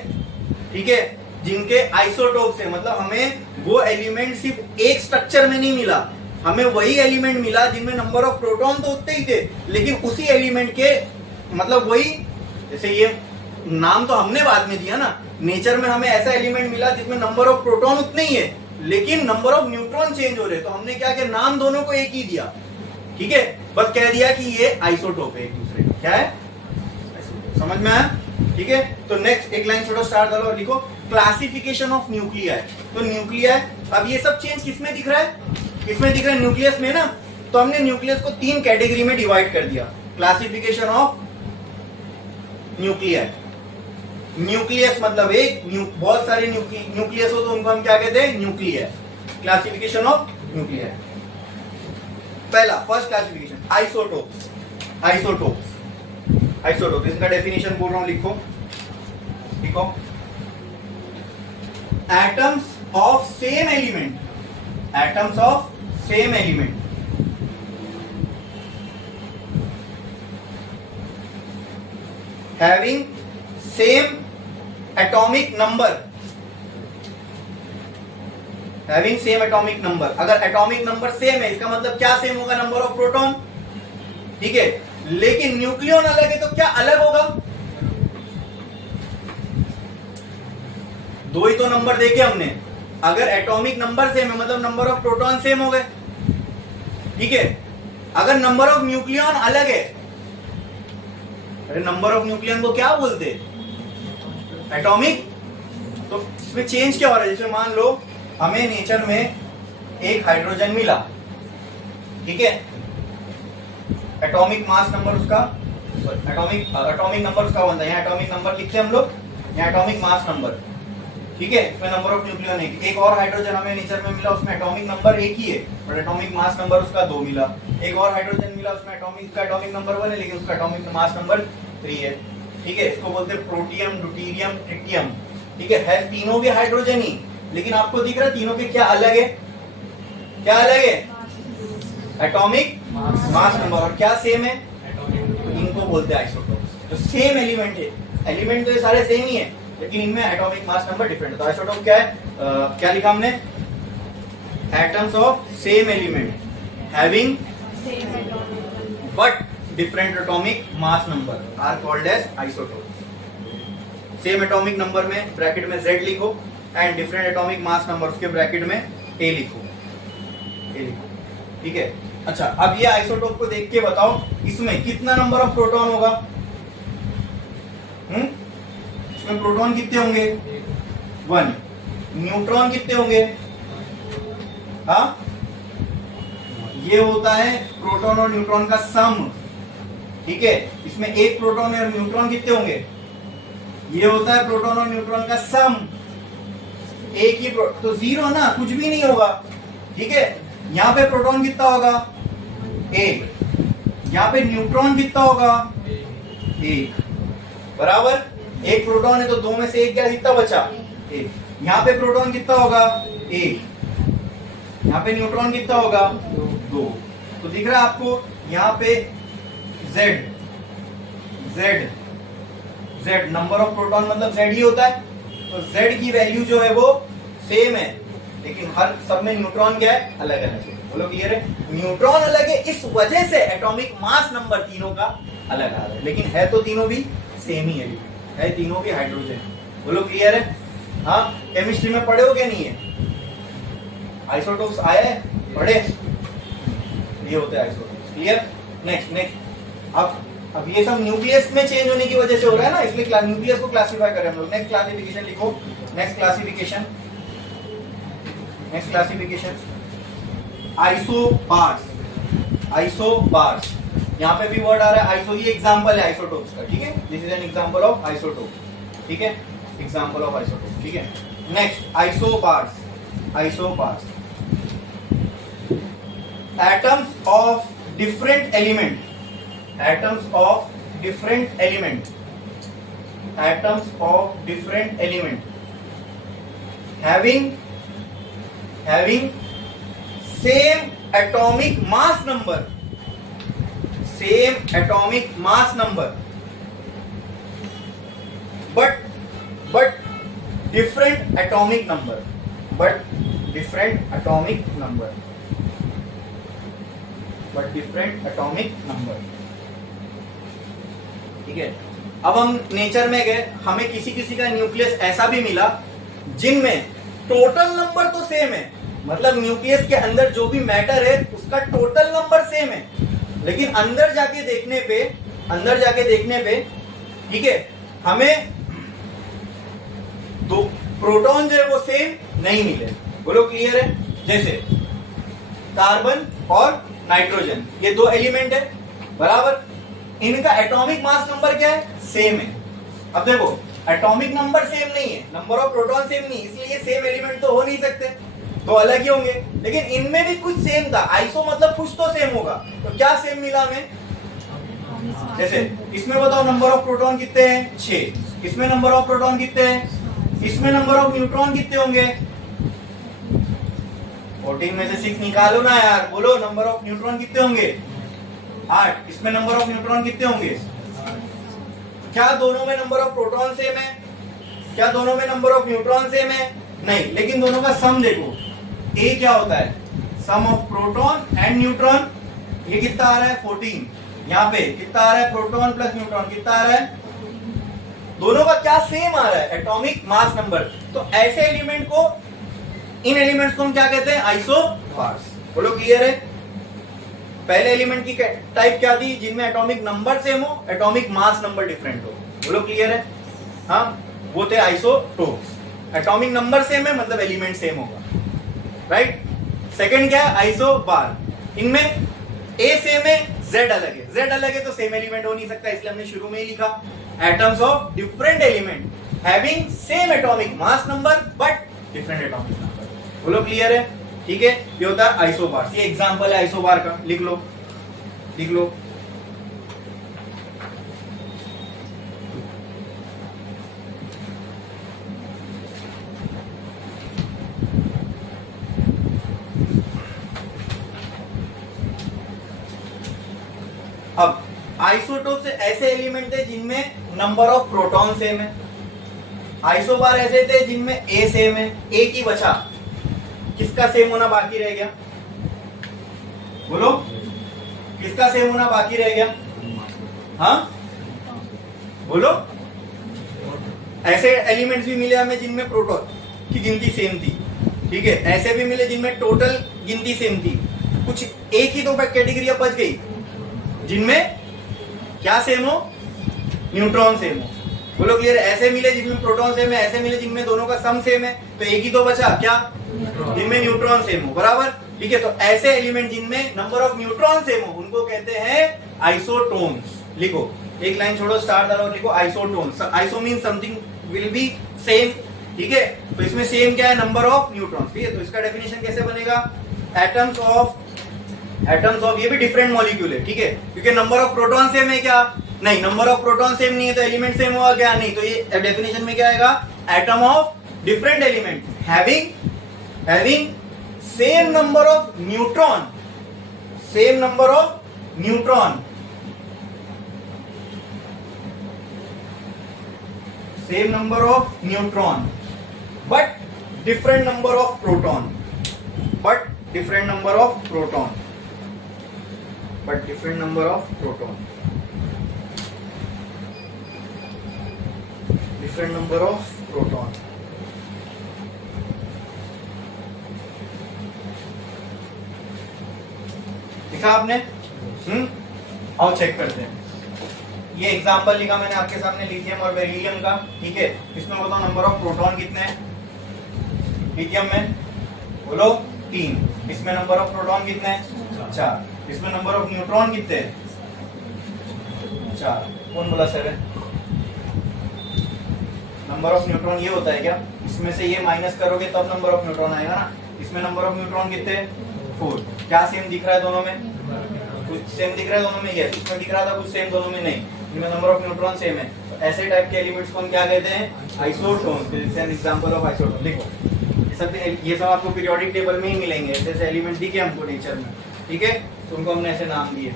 ठीक है, जिनके आइसोटोप्स है। मतलब हमें वो एलिमेंट सिर्फ एक स्ट्रक्चर में नहीं मिला, हमें वही एलिमेंट मिला जिनमें नंबर ऑफ प्रोटॉन तो उतने ही थे, लेकिन उसी एलिमेंट के मतलब वही, जैसे ये नाम तो हमने बाद में दिया ना, नेचर में हमें ऐसा एलिमेंट मिला जिसमें नंबर ऑफ प्रोटॉन उतने ही है लेकिन नंबर ऑफ न्यूट्रॉन चेंज हो रहे, तो हमने क्या किया? नाम दोनों को एक ही दिया, ठीक है। बस कह दिया कि ये आइसोटोप है एक दूसरे का। क्या है? समझ में आया? ठीक है। तो नेक्स्ट एक लाइन छोड़ो, स्टार डालो और लिखो क्लासिफिकेशन ऑफ न्यूक्लियाई। तो न्यूक्लियाई, अब ये सब चेंज किसमें दिख रहा है? किसमें दिख रहा है? न्यूक्लियस में ना। तो हमने न्यूक्लियस को तीन कैटेगरी में डिवाइड कर दिया। Classification of nuclei. न्यूक्लियस मतलब एक, बहुत सारे न्यूक्लियस हो तो उनको हम क्या कहते हैं? न्यूक्लियाई। Classification of nuclei. पहला first classification isotopes. Isotopes, isotope इसका डेफिनेशन बोल रहा हूं, लिखो लिखो। Atoms of same element, atoms of same element having same atomic number, having same atomic number. अगर एटॉमिक नंबर सेम है इसका मतलब क्या सेम होगा? नंबर ऑफ प्रोटॉन, ठीक है। लेकिन न्यूक्लियॉन अलग है तो क्या अलग होगा? दो ही तो नंबर देखे हमने। अगर एटॉमिक नंबर सेम है मतलब नंबर ऑफ प्रोटॉन सेम हो गए, ठीक है। अगर नंबर ऑफ न्यूक्लियॉन अलग है, अरे नंबर ऑफ न्यूक्लियन को क्या बोलते? एटॉमिक। तो इसमें चेंज क्या हो रहा है? जैसे मान लो हमें नेचर में एक हाइड्रोजन मिला, ठीक है, एटॉमिक मास नंबर उसका, एटॉमिक नंबर उसका बनता है, यहाँ एटॉमिक नंबर लिखते हैं हम लोग, यहाँ एटॉमिक मास नंबर, ठीक है। इसमें नंबर ऑफ न्यूक्लियन एक और हाइड्रोजन हमें नेचर में मिला, उसमें एटॉमिक नंबर एक ही है बट एटॉमिक मास नंबर उसका 2 मिला। एक और हाइड्रोजन मिला, उसमें एटॉमिक नंबर 1 है लेकिन उसका एटॉमिक मास नंबर 3 है, ठीक है। इसको बोलते हैं प्रोटियम, ड्यूटेरियम, ट्रिटियम, ठीक है तीनों भी हाइड्रोजन ही, लेकिन आपको दिख रहा है तीनों के क्या अलग है? क्या अलग है? Atomic mass number. और क्या सेम है? तो इनको बोलते हैं आइसोटोप्स। तो सेम एलिमेंट है, एलिमेंट तो ये सारे सेम ही है लेकिन इनमें एटॉमिक मास नंबर डिफरेंट है। तो आइसोटोप क्या है? क्या लिखा हमने? Atoms of same element having but different atomic mass number are called as isotopes. Same atomic number में ब्रैकेट में Z लिखो and different atomic mass number उसके ब्रैकेट में A लिखो, ठीक है। अच्छा, अब ये आइसोटोप को देख के बताओ इसमें कितना नंबर ऑफ प्रोटॉन होगा? इसमें प्रोटॉन कितने होंगे? 1। न्यूट्रॉन कितने होंगे? हाँ, ये होता है प्रोटॉन और न्यूट्रॉन का सम, ठीक है। इसमें एक प्रोटॉन और न्यूट्रॉन कितने होंगे? ये होता है प्रोटॉन और न्यूट्रॉन का सम। एक ही तो 0 ना, कुछ भी नहीं होगा, ठीक है। यहाँ पे प्रोटॉन कितना होगा? 1। यहाँ पे न्यूट्रॉन कितना होगा? 1, बराबर। एक प्रोटॉन है तो 2 में से 1 क्या कितना बचा? 1। यहाँ पे प्रोटॉन कितना होगा? 1। यहाँ पे न्यूट्रॉन कितना होगा? 2। तो दिख रहा है आपको यहाँ पे Z नंबर ऑफ प्रोटॉन मतलब Z ही होता है, तो Z की वैल्यू जो है वो सेम है, लेकिन हर सब में न्यूट्रॉन क्या है? अलग अलग है। बोलो क्लियर है? न्यूट्रॉन अलग है, इस वजह से एटॉमिक मास नंबर तीनों का अलग आ रहा है, लेकिन है तो तीनों भी सेम ही है तीनों भी हाइड्रोजन। बोलो क्लियर है? हाँ, केमिस्ट्री में पढ़े हो क्या? नहीं है? आइसोटोप्स आया है, पढ़े? ये होते हैं आइसोटोप्स। क्लियर? नेक्स्ट अब ये सब न्यूक्लियस में चेंज होने की वजह से हो रहा है ना, इसलिए न्यूक्लियस को क्लासिफाई करें हम लोग। नेक्स्ट क्लासिफिकेशन लिखो। Next classification isobars. यहाँ पे भी वर्ड आ रहा है आइसो, ये एग्जांपल है आइसोटोप्स का, ठीक है। This is an example of isotope, ठीक है, एग्जांपल ऑफ आइसोटोप, ठीक है। Next isobars atoms of different element having same atomic mass number but different atomic number ठीक है। अब हम नेचर में गए, हमें किसी का न्यूक्लियस ऐसा भी मिला जिनमें टोटल नंबर तो सेम है, मतलब न्यूक्लियस के अंदर जो भी मैटर है उसका टोटल नंबर सेम है, लेकिन अंदर जाके देखने पे ठीक है, हमें दो प्रोटॉन जो है वो सेम नहीं मिले। बोलो क्लियर है? जैसे कार्बन और नाइट्रोजन, ये 2 एलिमेंट है, बराबर। इनका एटॉमिक मास नंबर क्या है? सेम है। अब देखो, एटॉमिक नंबर सेम नहीं है, नंबर ऑफ प्रोटॉन सेम नहीं, इसलिए सेम एलिमेंट तो हो नहीं सकते, तो अलग ही होंगे। लेकिन इनमें भी कुछ सेम था, आइसो मतलब कुछ तो सेम होगा, तो क्या सेम मिला हमें? जैसे इसमें बताओ नंबर ऑफ प्रोटॉन कितने हैं? 6। इसमें नंबर ऑफ प्रोटॉन कितने हैं? इसमें नंबर ऑफ न्यूट्रॉन कितने होंगे? 14 में से 6 निकालो ना यार, बोलो नंबर ऑफ न्यूट्रॉन कितने होंगे? 8। इसमें नंबर ऑफ न्यूट्रॉन कितने होंगे? क्या दोनों में नंबर ऑफ प्रोटॉन सेम है? क्या दोनों में नंबर ऑफ न्यूट्रॉन सेम है? नहीं, लेकिन दोनों का सम देखो, ए क्या होता है? सम ऑफ प्रोटॉन एंड न्यूट्रॉन। ये कितना आ रहा है? 14। यहाँ पे कितना आ रहा है? प्रोटॉन प्लस न्यूट्रॉन कितना आ रहा है? दोनों का क्या सेम आ रहा है? Atomic mass number. तो ऐसे एलिमेंट को, इन एलिमेंट्स को हम क्या कहते हैं? आइसोबार्स। बोलो क्लियर है? पहले एलिमेंट की टाइप क्या थी? जिनमें एटॉमिक नंबर सेम हो, एटॉमिक मास नंबर डिफरेंट हो। बोलो क्लियर है? हाँ, वो थे आइसोटोप्स। एटॉमिक नंबर सेम है मतलब एलिमेंट सेम होगा, राइट। सेकंड क्या है? आइसोबार। इनमें ए सेम है, जेड अलग है। जेड अलग है तो सेम एलिमेंट हो नहीं सकता, इसलिए हमने शुरू में ही लिखा atoms of different element having same atomic mass number but different atomic number. बोलो क्लियर है? ठीक है, ये होता है आइसोबार। ये एग्जांपल है आइसोबार का, लिख लो। अब आइसोटोप से ऐसे एलिमेंट थे जिनमें नंबर ऑफ प्रोटॉन सेम है। आइसोबार ऐसे थे जिनमें ए सेम है, एक ही बचा। किसका सेम होना बाकी रह गया? बोलो, किसका सेम होना बाकी रह गया? हाँ बोलो, ऐसे एलिमेंट्स भी मिले हमें जिनमें प्रोटॉन की गिनती सेम थी, ठीक है। ऐसे भी मिले जिनमें टोटल गिनती सेम थी। कुछ एक ही दो कैटेगरी बच गई जिनमें क्या सेम हो, न्यूट्रॉन सेम हो। बोलो क्लियर। ऐसे मिले जिनमें प्रोटॉन सेम है, ऐसे मिले जिनमें दोनों का सम सेम है, तो एक ही तो बचा क्या, जिनमें न्यूट्रॉन सेम हो, बराबर, ठीक है। तो ऐसे एलिमेंट जिनमें नंबर ऑफ न्यूट्रॉन सेम हो उनको कहते हैं आइसोटोन्स। लिखो, एक लाइन छोड़ो, स्टार डालो, लिखो isotones. Iso mean something will be same, ठीक है। तो इसमें सेम क्या है, नंबर ऑफ न्यूट्रॉन्स, ठीक है। तो इसका डेफिनेशन कैसे बनेगा, एटम्स ऑफ ये भी डिफरेंट मॉलिक्यूल है, ठीक है, क्योंकि नंबर ऑफ प्रोटॉन सेम है क्या, नहीं, नंबर ऑफ प्रोटॉन सेम नहीं है तो एलिमेंट सेम होगा क्या, नहीं। तो ये डेफिनेशन में क्या आएगा, atom of different element having same number of neutron, same number of neutron, same number of neutron but different number of proton, but different number of proton, but different number of proton, different number of proton. लिखा आपने? आओ check करते हैं। ये example लिखा मैंने आपके सामने लिथियम और बेरिलियम का, ठीक है। इसमें बताओ नंबर ऑफ प्रोटॉन कितने हैं लिथियम में, बोलो 3। इसमें नंबर ऑफ प्रोटॉन कितने हैं, 4। इसमें नंबर ऑफ न्यूट्रॉन कितने हैं, 4। कौन बोला 7? नंबर ऑफ न्यूट्रॉन ये होता है क्या, इसमें से ये माइनस करोगे तब नंबर ऑफ न्यूट्रॉन आएगा ना। इसमें नंबर ऑफ न्यूट्रॉन कितने, 4। क्या सेम दिख रहा है दोनों में, कुछ सेम दिख रहा है दोनों में, यस। इसमें दिख रहा था कुछ सेम, दोनों में नहीं, इनमें नंबर ऑफ न्यूट्रॉन सेम है। तो ऐसे टाइप के एलिमेंट्स को हम क्या कहते हैं, isotone. This is an example of isotone. लिखो, ये सब आपको पीरियोडिक टेबल में ही मिलेंगे, ऐसे एलिमेंट दिखे हमको नेचर में, ठीक है, तो उनको हमने ऐसे नाम दिए।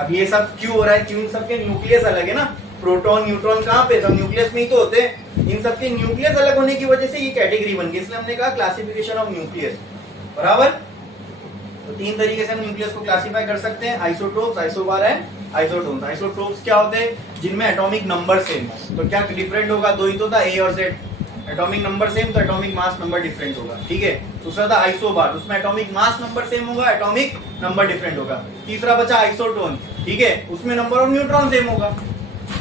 अब ये सब क्यों हो रहा है, क्यों, इन सबके न्यूक्लियस अलग है ना, प्रोटॉन न्यूट्रॉन कहाँ पे, सब न्यूक्लियस में ही तो होते हैं। इन सबके न्यूक्लियस अलग होने की वजह से ये कैटेगरी बन गई, इसलिए हमने कहा क्लासिफिकेशन ऑफ न्यूक्लियस, बराबर। तो 3 तरीके से हम न्यूक्लियस को क्लासिफाई कर सकते हैं, isotopes, isobar and isotones. Isotopes क्या होते हैं, जिनमें एटॉमिक नंबर सेम है। तो क्या डिफरेंट होगा, 2 ही तो था, ए और जेड। एटॉमिक नंबर सेम तो एटॉमिक मास नंबर डिफरेंट होगा, ठीक है। दूसरा था आइसोबार, उसमें एटॉमिक मास नंबर सेम होगा, एटॉमिक नंबर डिफरेंट होगा। तीसरा बचा आइसोटोन, ठीक है, उसमें नंबर ऑफ न्यूट्रॉन सेम होगा।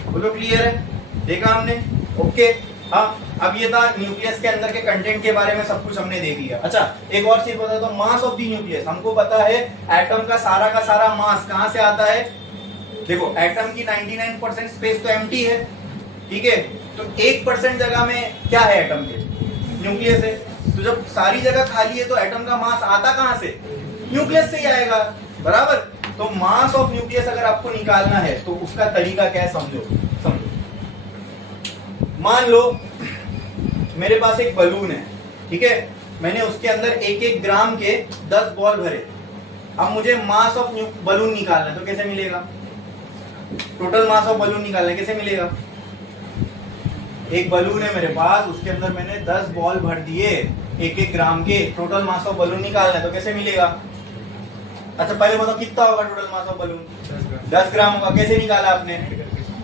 बोलो क्लियर है, देखा हमने, ओके। हाँ, अब ये था न्यूक्लियस के अंदर के कंटेंट के बारे में सब कुछ हमने देख लिया। अच्छा, एक और चीज बता दो, मास ऑफ द न्यूक्लियस। हमको पता है एटम का सारा मास कहां से आता है। देखो, एटम की 99% स्पेस तो एम्प्टी है, ठीक है, तो 1% जगह में क्या है एटम के, न्यूक्लियस है। तो जब सारी जगह खाली है तो एटम का मास आता कहां से, न्यूक्लियस से ही आएगा, बराबर। तो मास ऑफ न्यूक्लियस अगर आपको निकालना है तो उसका तरीका क्या है, समझो। मान लो मेरे पास एक बलून है, ठीक है, मैंने उसके अंदर 1-1 ग्राम के 10 बॉल भरे। अब मुझे मास ऑफ बलून निकालना है तो कैसे मिलेगा, टोटल मास ऑफ बलून निकालना है, कैसे मिलेगा। एक बलून है मेरे पास, उसके अंदर मैंने 10 बॉल भर दिए 1-1 ग्राम के, टोटल मास ऑफ बलून निकालना है तो कैसे मिलेगा। अच्छा, पहले बताओ कितना होगा टोटल मास ऑफ बलून, 10 ग्राम होगा। कैसे निकाला आपने,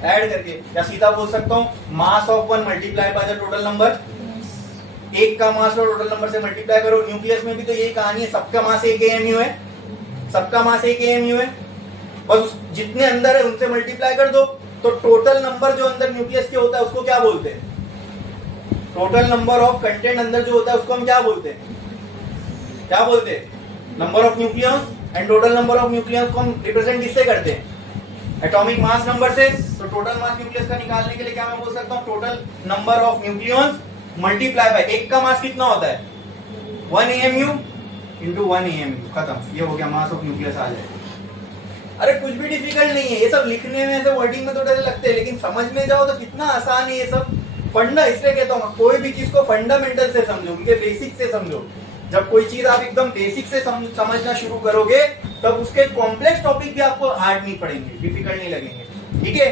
ऐड करके, या सीधा बोल सकता हूँ mass of 1 multiply by the total number. एक का मास और टोटल नंबर से मल्टीप्लाई करो। न्यूक्लियस में भी तो यही कहानी है, सबका मास 1 AMU है, सबका मास 1 AMU है, और जितने अंदर है उनसे मल्टीप्लाई कर दो। तो टोटल नंबर जो अंदर न्यूक्लियस के होता है उसको क्या बोलते हैं, टोटल नंबर ऑफ कंटेंट अंदर जो होता है उसको हम क्या बोलते हैं, क्या बोलते हैं, number of nucleus. And total number of nucleus को हम रिप्रेजेंट किससे करते हैं, एटॉमिक मास नंबर से। तो टोटल मास न्यूक्लियस का निकालने के लिए क्या मैं बोल सकता हूँ, total number of nucleons multiply by, एक का मास कितना होता है 1 AMU इंटू 1 AMU, खत्म, ये हो गया मास ऑफ न्यूक्लियस आ जाए। अरे कुछ भी डिफिकल्ट नहीं है, ये सब लिखने में ऐसे वर्डिंग में थोड़े लगते हैं, लेकिन समझने जाओ तो कितना आसान है ये सब। फंडा, इसलिए कहता हूँ कोई भी चीज को फंडामेंटल से समझो, उनके बेसिक से समझो। जब कोई चीज आप एकदम बेसिक से समझना शुरू करोगे तब उसके कॉम्प्लेक्स टॉपिक भी आपको हार्ड नहीं पड़ेंगे, डिफिकल्ट नहीं लगेंगे, ठीक है।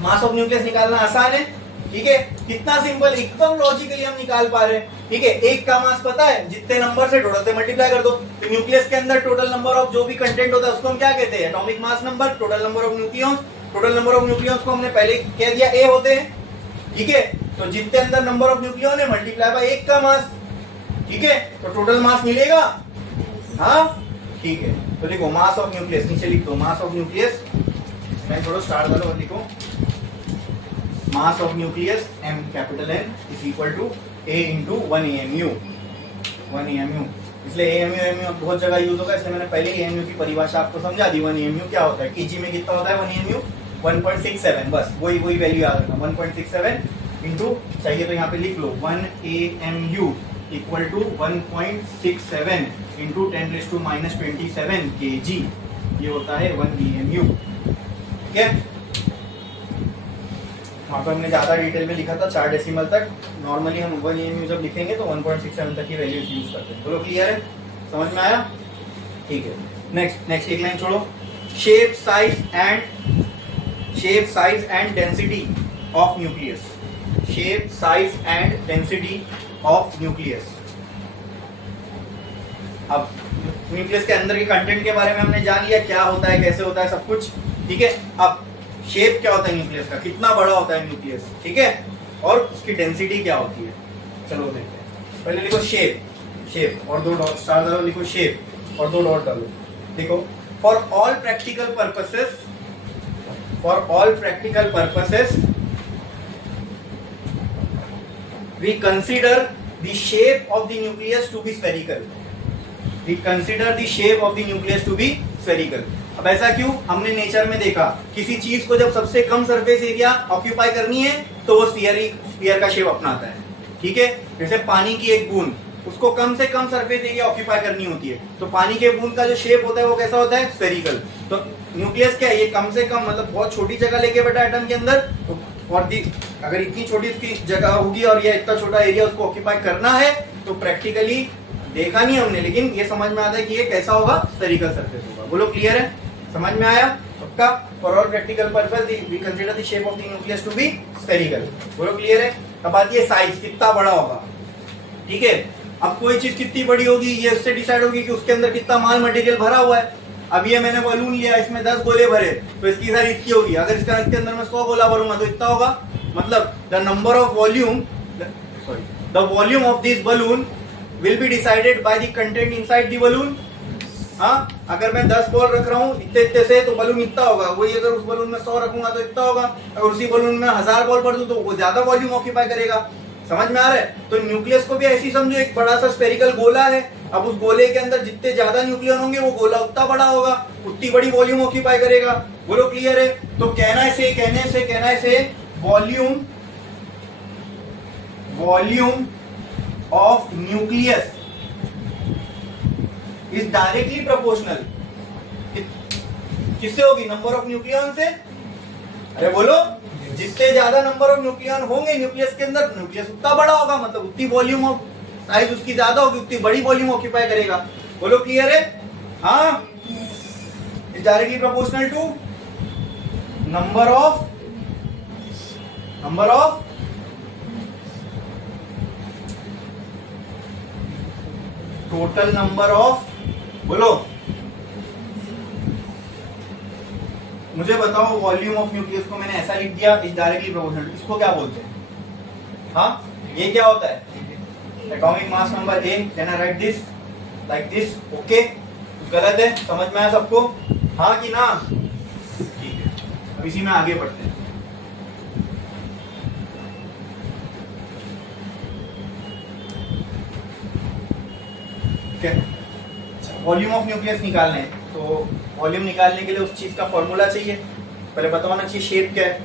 मास ऑफ न्यूक्लियस निकालना आसान है, ठीक है, कितना सिंपल, एकदम लॉजिकली हम निकाल पा रहे हैं, ठीक है। एक का मास पता है, जितने नंबर से टोटल से मल्टीप्लाई कर दो। तो न्यूक्लियस के अंदर टोटल नंबर ऑफ जो भी कंटेंट होता है उसको हम क्या कहते हैं, atomic mass number. Total number of nucleons, total number of nucleons को हमने पहले कह दिया ए होते हैं, ठीक है। तो जितने अंदर नंबर ऑफ न्यूक्लियन है मल्टीप्लाई बाय 1 का मास, ठीक है, तो टोटल मास मिलेगा। हाँ ठीक है, तो देखो मास ऑफ न्यूक्लियस नीचे लिख दो, मास ऑफ न्यूक्लियस, मैं थोड़ा स्टार्ट करो और लिखो, mass of nucleus M capital N is equal to A into 1 AMU, 1 AMU, इसलिए AMU AMU बहुत जगह यूज होगा, इसलिए मैंने पहले AMU की परिभाषा आपको समझा दी। 1 AMU क्या होता है, केजी में कितना होता है 1 AMU, 1.67, बस वही वैल्यू याद रखना, 1.67 इंटू, चाहिए तो यहाँ पे लिख लो 1 AMU equal to 1.67 into 10⁻⁻27 kg, ये होता है 1 AMU, ठीक है। वहाँ पर हमने ज़्यादा डिटेल में लिखा था 4 डेसिमल तक, नॉर्मली हम 1 AMU जब लिखेंगे तो 1.67 तक की वैल्यूज यूज करते हैं। बोलो क्लियर है, समझ में आया, ठीक है। नेक्स्ट एक लाइन छोड़ो, shape size and density of nucleus, shape size and density of nucleus. अब न्यूक्लियस के अंदर के कंटेंट के बारे में हमने जान लिया, क्या होता है, कैसे होता है, सब कुछ, ठीक है। अब शेप क्या होता है न्यूक्लियस का, कितना बड़ा होता है न्यूक्लियस, ठीक है, और उसकी डेंसिटी क्या होती है, चलो देखते हैं। पहले लिखो शेप और 2 डॉट स्टार डालो, लिखो शेप और 2 डॉट डालो, देखो for all practical purposes we consider the shape of the nucleus to be spherical, अब ऐसा क्यों, हमने नेचर में देखा किसी चीज को जब सबसे कम सरफेस एरिया ऑक्यूपाई करनी है तो वो स्फीयर का शेप अपनाता है, ठीक है। जैसे पानी की एक बूंद, उसको कम से कम सरफेस एरिया ऑक्यूपाई करनी होती है, तो पानी के बूंद का जो शेप होता है वो कैसा होता है, स्फेरिकल। तो न्यूक्लियस क्या है, ये कम से कम मतलब बहुत छोटी जगह लेके बैठा एटम के अंदर, तो और अगर इतनी छोटी उसकी जगह होगी और ये इतना छोटा एरिया उसको ऑक्यूपाई करना है, तो प्रैक्टिकली देखा नहीं हमने, लेकिन ये समझ में आता है कि ये कैसा होगा, स्फेरिकल सरफेस होगा। बोलो क्लियर है, समझ में आया सबका। For all practical purpose we consider the shape of the nucleus to be spherical. बोलो क्लियर है। अब आती है साइज, कितना बड़ा होगा, ठीक है। अब कोई चीज कितनी बड़ी होगी ये उससे डिसाइड होगी कि उसके अंदर कितना माल मटेरियल भरा हुआ है। अब ये मैंने बलून लिया, इसमें 10 गोले भरे, तो इसकी साइज इतनी होगी। अगर इसके अंदर मैं 100 गोला भरूंगा तो इतना होगा, मतलब the number of volume, sorry the volume of this balloon will be decided by the content inside the balloon. हाँ, अगर मैं 10 बॉल रख रहा हूँ इतने से, तो बलून इतना होगा, वही अगर उस बलून में 100 रखूंगा तो इतना होगा। अगर उसी बलून में 1000 बॉल भर दूं तो वो ज्यादा वॉल्यूम ऑक्यूपाई करेगा। समझ में आ रहा है। तो न्यूक्लियस को भी ऐसी समझो, एक बड़ा सा स्फेरिकल गोला है। अब उस गोले के अंदर जितने ज्यादा न्यूक्लियन होंगे वो गोला उतना बड़ा होगा, उतनी बड़ी वॉल्यूम ऑक्यूपाई करेगा। बोलो क्लियर है। तो कहने से volume of nucleus is directly proportional, किससे होगी, नंबर ऑफ न्यूक्लियन से। अरे बोलो, जितने ज्यादा नंबर ऑफ न्यूक्लियन होंगे न्यूक्लियस के अंदर, न्यूक्लियस उतना बड़ा होगा, मतलब उतनी वॉल्यूम ऑफ साइज उसकी ज्यादा होगी, उतनी बड़ी वॉल्यूम ऑक्यूपाई करेगा। बोलो क्लियर है। हाँ, is directly proportional to number of total number of, बोलो मुझे बताओ, वॉल्यूम ऑफ न्यूक्लियस को मैंने ऐसा लिख दिया, इज डायरेक्टली प्रोपोर्शनल, इसको क्या बोलते हैं। हाँ, ये क्या होता है, atomic mass number A। Can I write this like this, okay. गलत है, समझ में आया सबको, हाँ कि ना। ठीक है, अब इसी में आगे बढ़ते हैं। वॉल्यूम ऑफ न्यूक्लियस निकालने हैं, तो वॉल्यूम निकालने के लिए उस चीज का फॉर्मूला चाहिए, पहले पता होना चाहिए शेप क्या है,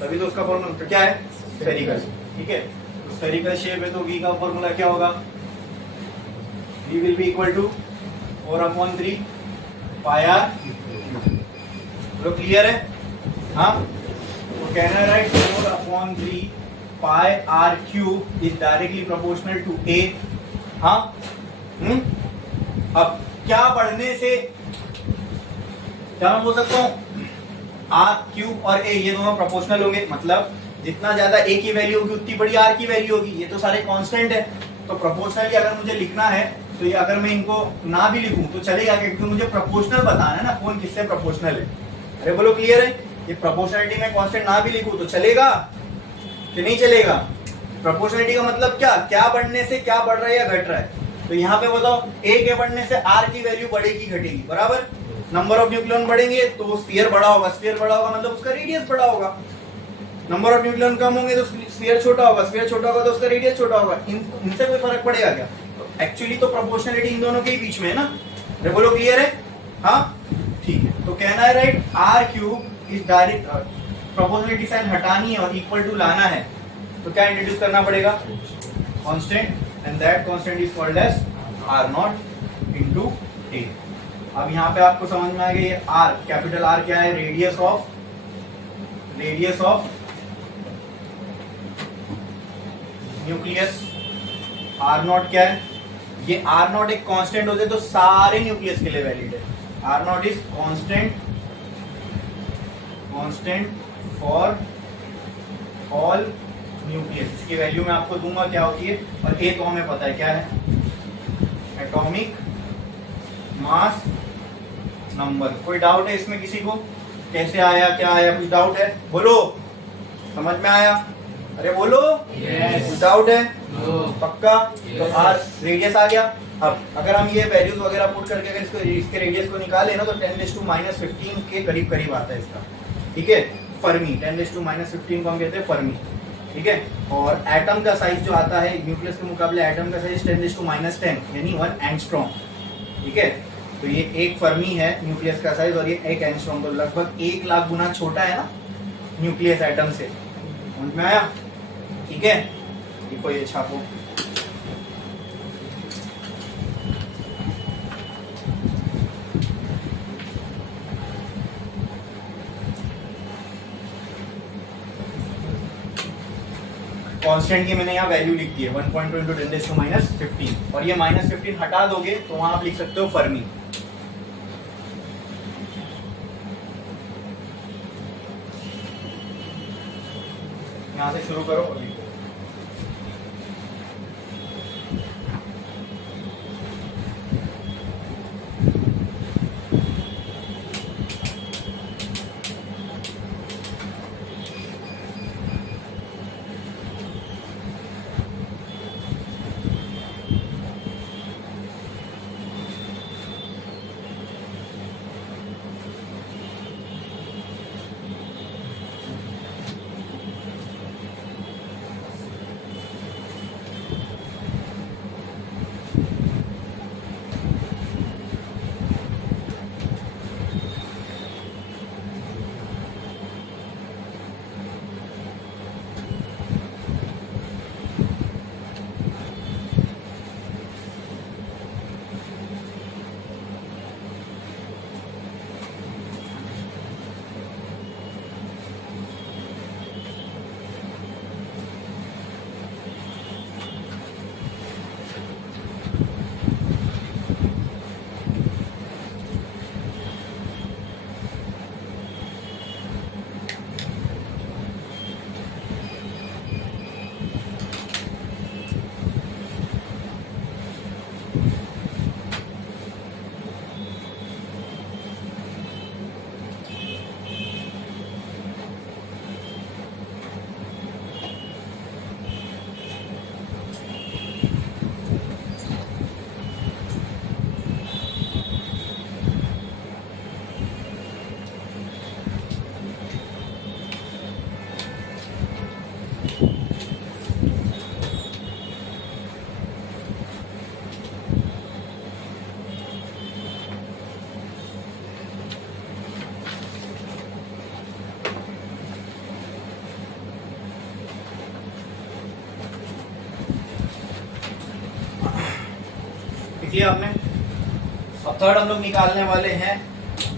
तभी तो उसका फॉर्मूला तो क्या है, स्फेरिकल। ठीक है, तो स्फेरिकल शेप है तो V का फॉर्मूला क्या होगा, V will be equal to 4/3 pi r। तो क्लियर है। हाँ, तो कहना है right, 4/3 pi r cube is directly proportional to A। हाँ, अब क्या बढ़ने से क्या मैं बोल सकता हूँ, आर क्यूब और ए ये दोनों प्रोपोर्शनल होंगे, मतलब जितना ज्यादा ए की वैल्यू होगी उतनी बड़ी आर की वैल्यू होगी। ये तो सारे कांस्टेंट है, तो प्रोपोर्शनली अगर मुझे लिखना है तो ये अगर मैं इनको ना भी लिखूं तो चलेगा, क्योंकि मुझे प्रोपोर्शनल बताना है ना, कौन किससे प्रोपोर्शनल है। अरे बोलो क्लियर है। ये प्रोपोर्शनलिटी में कांस्टेंट ना भी लिखूं तो चलेगा कि नहीं चलेगा, प्रोपोर्शनलिटी का मतलब क्या बढ़ने से क्या बढ़ रहा है या घट रहा है। तो यहाँ पे बताओ ए के बढ़ने से आर की वैल्यू बढ़ेगी घटेगी, बराबर। नंबर ऑफ न्यूक्लियन बढ़ेगे तो स्फीयर बड़ा होगा, स्फीयर बड़ा होगा मतलब उसका रेडियस बड़ा होगा। नंबर ऑफ न्यूक्लियन कम होंगे तो स्फीयर छोटा होगा, स्फीयर छोटा होगा तो उसका रेडियस छोटा होगा। इनसे कोई फर्क पड़ेगा क्या? एक्चुअली तो प्रोपोर्शनलिटी इन दोनों के ही बीच में है ना। अरे बोलो क्लियर है? हाँ ठीक है। तो कहना है right R cube is direct, proportionality sign हटानी है और इक्वल टू लाना है तो क्या इंट्रोड्यूस करना पड़ेगा? Constant, and that constant is called as R naught into A. अब यहाँ पे आपको समझ में आ गया ये आर, कैपिटल आर क्या है? Radius of nucleus. R naught क्या है? ये आर नॉट एक कांस्टेंट होते तो सारे न्यूक्लियस के लिए वैलिड है। R naught is constant for all nucleus. इसकी वैल्यू मैं आपको दूंगा क्या होती है, और ए तो हमें पता है क्या है, एटॉमिक मास नंबर। कोई डाउट है इसमें किसी को? कैसे आया, क्या आया, कुछ डाउट है? बोलो, समझ में आया? अरे बोलो, कुछ डाउट है? पक्का? तो आर रेडियस आ गया। अब अगर हम ये वैल्यूज वगैरह पुट करके अगर इसके रेडियस को निकाले ना तो 10⁻⁻15 के करीब करीब आता है इसका, ठीक है। फर्मी 10⁻⁻15 को हम कहते हैं फर्मी, ठीक है। और एटम का साइज जो आता है न्यूक्लियस के मुकाबले एटम का साइज 10⁻10 यानी 1 एंगस्ट्रॉम, ठीक है। तो ये एक फर्मी है न्यूक्लियस का साइज और ये 1 एंगस्ट्रॉम, तो लगभग 1 लाख गुना छोटा है ना न्यूक्लियस एटम से। समझ में आया? ठीक है, देखो ये छापो। कांस्टेंट की मैंने यहाँ वैल्यू लिख दी है 1.2 × 10⁻15 और ये -15 हटा दोगे तो वहां आप लिख सकते हो फर्मी। यहां से शुरू करो और लिखो। लिया आपने। अब थर्ड हम लोग निकालने वाले हैं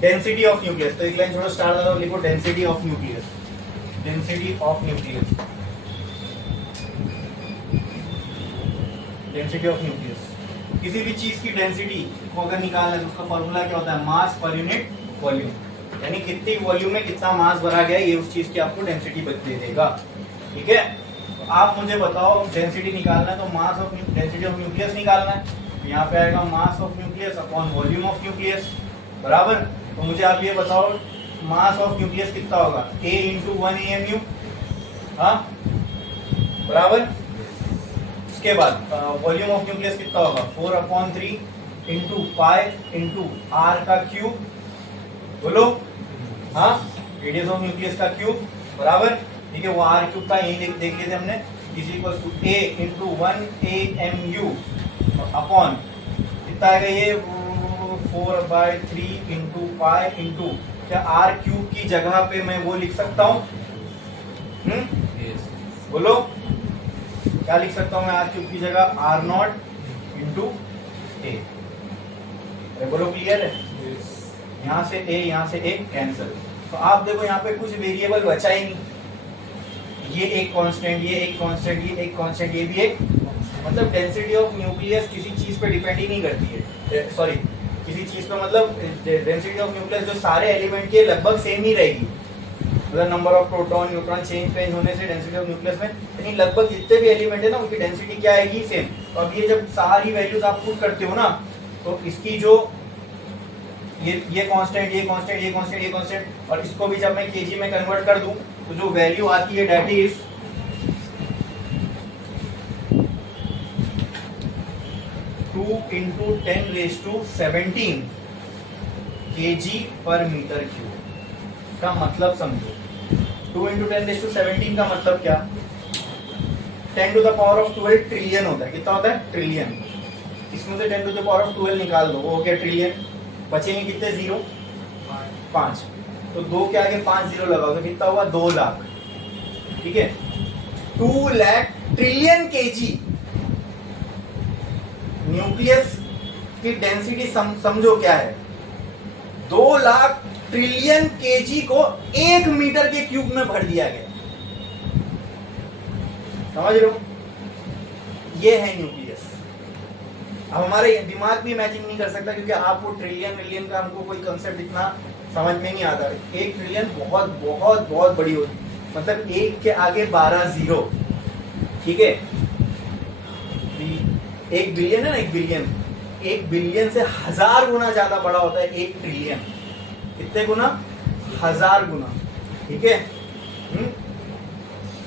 डेंसिटी ऑफ न्यूक्लियस। तो एक लाइन छोड़ो, स्टार वाला लिखो density of nucleus. Density of nucleus, density of nucleus. किसी भी चीज की डेंसिटी को अगर निकालना है तो उसका फॉर्मूला क्या होता है? मास पर यूनिट वॉल्यूम, यानी कितनी वॉल्यूम में कितना मास भरा गया ये उस चीज की आपको डेंसिटी दे देगा। ठीक है, तो आप मुझे बताओ डेंसिटी निकालना है तो mass of density of nucleus निकालना है। तो यहाँ पे आएगा मास of nucleus upon volume of nucleus, बराबर। तो मुझे आप ये बताओ मास ऑफ न्यूक्लियस कितना होगा? A × 1 AMU, हाँ बराबर। उसके बाद वॉल्यूम ऑफ न्यूक्लियस कितना होगा 4/3 इंटू पाई इंटू आर का क्यूब, बोलो हाँ, रेडियस ऑफ न्यूक्लियस का क्यूब बराबर, ठीक है, वो आर क्यूब का यही देख लिए थे हमने, is equal to A into 1 AMU upon कितना आएगा ये 4/3 इंटू पाई इंटू क्या आर क्यूब की जगह पे मैं वो लिख सकता हूँ, बोलो क्या लिख सकता हूँ मैं आर क्यूब की जगह R0 इंटू ए, बोलो क्लियर है, यहाँ से ए यहाँ से ए कैंसिल, तो आप देखो यहाँ पे कुछ वेरिएबल बचा ही नहीं, ये एक कांस्टेंट, ये एक कांस्टेंट, ये एक कांस्टेंट, ये भी एक, मतलब डेंसिटी ऑफ न्यूक्लियस किसी चीज पे डिपेंड ही नहीं करती है, सॉरी किसी चीज पे, मतलब डेंसिटी ऑफ न्यूक्लियस जो सारे एलिमेंट के लगभग सेम ही रहेगी, मतलब number of proton neutron change होने से डेंसिटी ऑफ न्यूक्लियस में, यानी लगभग जितने भी एलिमेंट है ना उनकी डेंसिटी क्या आएगी सेम। तो अब ये जब सारी वैल्यूज आप पुट करते हो ना, तो इसकी जो ये कांस्टेंट, ये कांस्टेंट, ये कांस्टेंट, ये कांस्टेंट, और इसको भी जब मैं केजी में कन्वर्ट कर दूं तो जो वैल्यू आती है दैट इज 2 × 10⁻17 kg पर मीटर क्यूब। का मतलब समझो, 2 × 10⁻17 का मतलब क्या, 10⁻12 ट्रिलियन होता है, कितना होता है ट्रिलियन, इसमें से 10⁻12 निकाल दो, वो हो गया ट्रिलियन, बचेंगे कितने जीरो 5, तो 2 के आगे 5 जीरो लगाओ तो कितना हुआ 2 लाख, ठीक है, 2 लाख ट्रिलियन केजी न्यूक्लियस की डेंसिटी समझो क्या है, 2 लाख ट्रिलियन केजी को 1 मीटर के क्यूब में भर दिया गया, समझ रहे हो, ये है न्यूक्लियस। अब हमारे दिमाग भी मैचिंग नहीं कर सकता क्योंकि आपको ट्रिलियन मिलियन का हमको कोई कंसेप्ट इतना समझ में नहीं आता। 1 ट्रिलियन बहुत बहुत बहुत बड़ी होती, मतलब 1 के आगे 12 जीरो, ठीक है, 1 बिलियन है ना, 1 बिलियन से 1000 गुना ज्यादा बड़ा होता है 1 ट्रिलियन, कितने गुना 1000 गुना, ठीक है।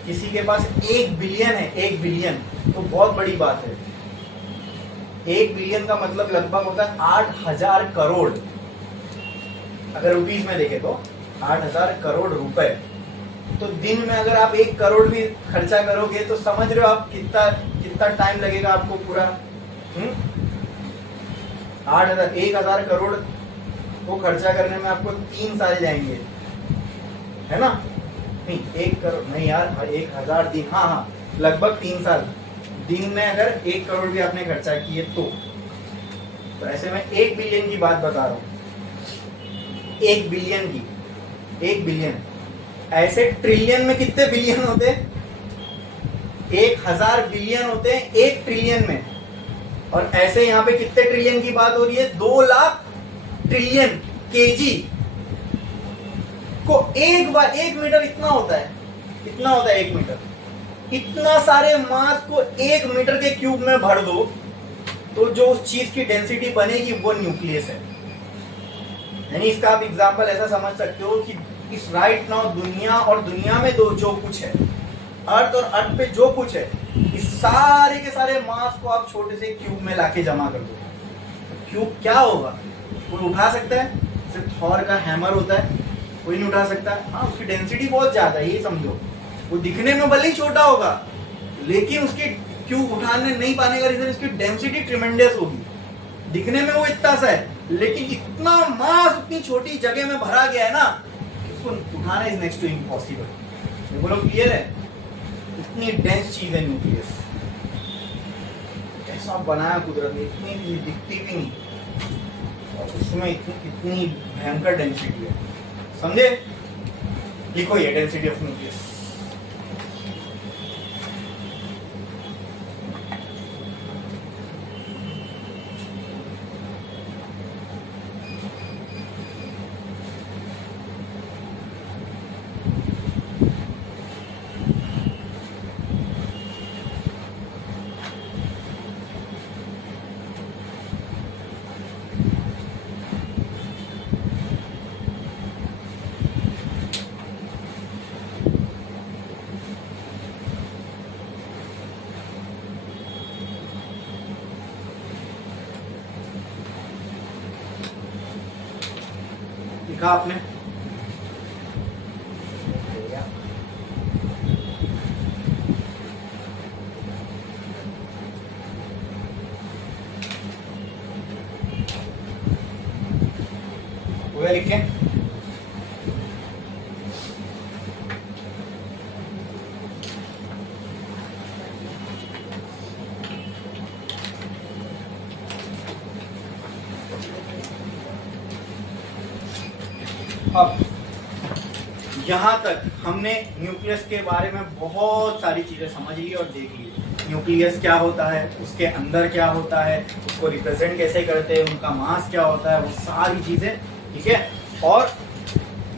किसी के पास 1 बिलियन है, 1 बिलियन तो बहुत बड़ी बात है, 1 बिलियन का मतलब लगभग होता है 8000 करोड़, अगर रुपीस में देखें तो 8000 करोड़ रुपए, तो दिन में अगर आप 1 करोड़ भी खर्चा करोगे तो समझ रहे हो आप कितना टाइम लगेगा आपको पूरा, 1000 करोड़ को खर्चा करने में आपको 3 साल जाएंगे, है ना, नहीं 1 करोड़ नहीं यार, 1000 दिन, हाँ लगभग 3 साल, दिन में अगर 1 करोड़ भी आपने खर्चा किए तो ऐसे में 1 बिलियन की बात बता रहा हूं, 1 बिलियन की, 1 बिलियन, ऐसे ट्रिलियन में कितने बिलियन होते हैं, 1000 बिलियन होते हैं 1 ट्रिलियन में, और ऐसे यहाँ पे कितने ट्रिलियन की बात हो रही है, 2 लाख ट्रिलियन केजी को 1 मीटर इतना होता है, कितना होता है 1 मीटर, इतना सारे मास को 1 मीटर के क्यूब में भर दो तो जो उस चीज की डेंसिटी बनेगी वो न्यूक्लियस है। यानी इसका आप एग्जांपल ऐसा समझ सकते हो कि इस राइट नाउ दुनिया और दुनिया में जो कुछ है, अर्थ और अर्थ पे जो कुछ है, इस सारे के सारे मास को आप छोटे से क्यूब में लाके जमा कर दो, तो क्यूब क्या होगा, कोई उठा सकता है, सिर्फ थॉर का हैमर होता है, कोई नहीं उठा सकता, हाँ उसकी डेंसिटी बहुत ज्यादा है, ये समझो, वो दिखने में भले ही छोटा होगा लेकिन उसके क्यूब उठाने नहीं पाने का रीजन इसकी डेंसिटी ट्रिमेंडस होगी, दिखने में वो इतना सा है लेकिन इतना मास उतनी छोटी जगह में भरा गया है ना, उसको उठाना इज नेक्स्ट टू इम्पॉसिबल। बोलो क्लियर है, इतनी डेंस चीज है न्यूक्लियस, ऐसा बनाया कुदरत ने, इतनी दिखती भी नहीं और उसमें इतनी भयंकर डेंसिटी है, समझे, लिखो ये डेंसिटी ऑफ न्यूक्लियस। लिखा आपने? वो लिख के अब यहाँ तक हमने न्यूक्लियस के बारे में बहुत सारी चीजें समझ ली और देख ली। न्यूक्लियस क्या होता है, उसके अंदर क्या होता है, उसको रिप्रेजेंट कैसे करते हैं, उनका मास क्या होता है, वो सारी चीजें, ठीक है। और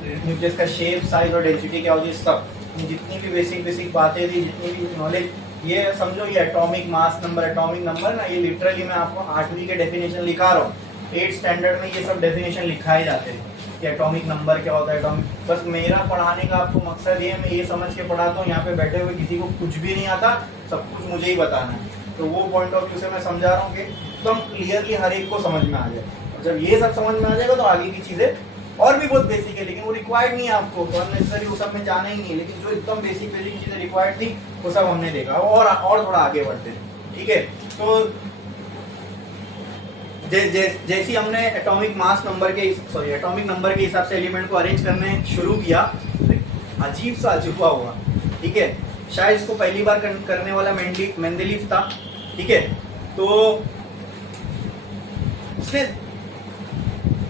न्यूक्लियस का शेप, साइज और डेंसिटी क्या होती है, सब जितनी भी बेसिक बातें थी, जितनी भी नॉलेज, ये समझो ये atomic mass number, atomic number ना, ये लिटरली मैं आपको 8वीं के डेफिनेशन लिखा रहा हूँ। 8th स्टैंडर्ड में ये सब डेफिनेशन लिखाए जाते हैं कि एटॉमिक नंबर क्या होता है, एटॉमिक। बस मेरा पढ़ाने का आपको मकसद ये है, मैं ये समझ के पढ़ाता हूँ, यहाँ पे बैठे हुए किसी को कुछ भी नहीं आता, सब कुछ मुझे ही बताना है। तो वो पॉइंट ऑफ व्यू से मैं समझा रहा हूँ कि एकदम क्लियरली हर एक को समझ में आ जाए। और जब ये सब समझ में आ जाएगा तो आगे की चीजें और भी बहुत बेसिक है, लेकिन वो रिक्वायर्ड नहीं है आपको, तो अननेसेसरी वो सब में जाना ही नहीं है। लेकिन जो एकदम बेसिक चीजें रिक्वायर्ड थी वो सब हमने देखा। और थोड़ा आगे बढ़ते हैं, ठीक है। तो जैसे हमने एटॉमिक मास नंबर के एटॉमिक नंबर के हिसाब से एलिमेंट को अरेंज करने शुरू किया, अजीब सा अजूबा हुआ, ठीक है। शायद इसको पहली बार करने वाला मेंडेलीव था, ठीक है। तो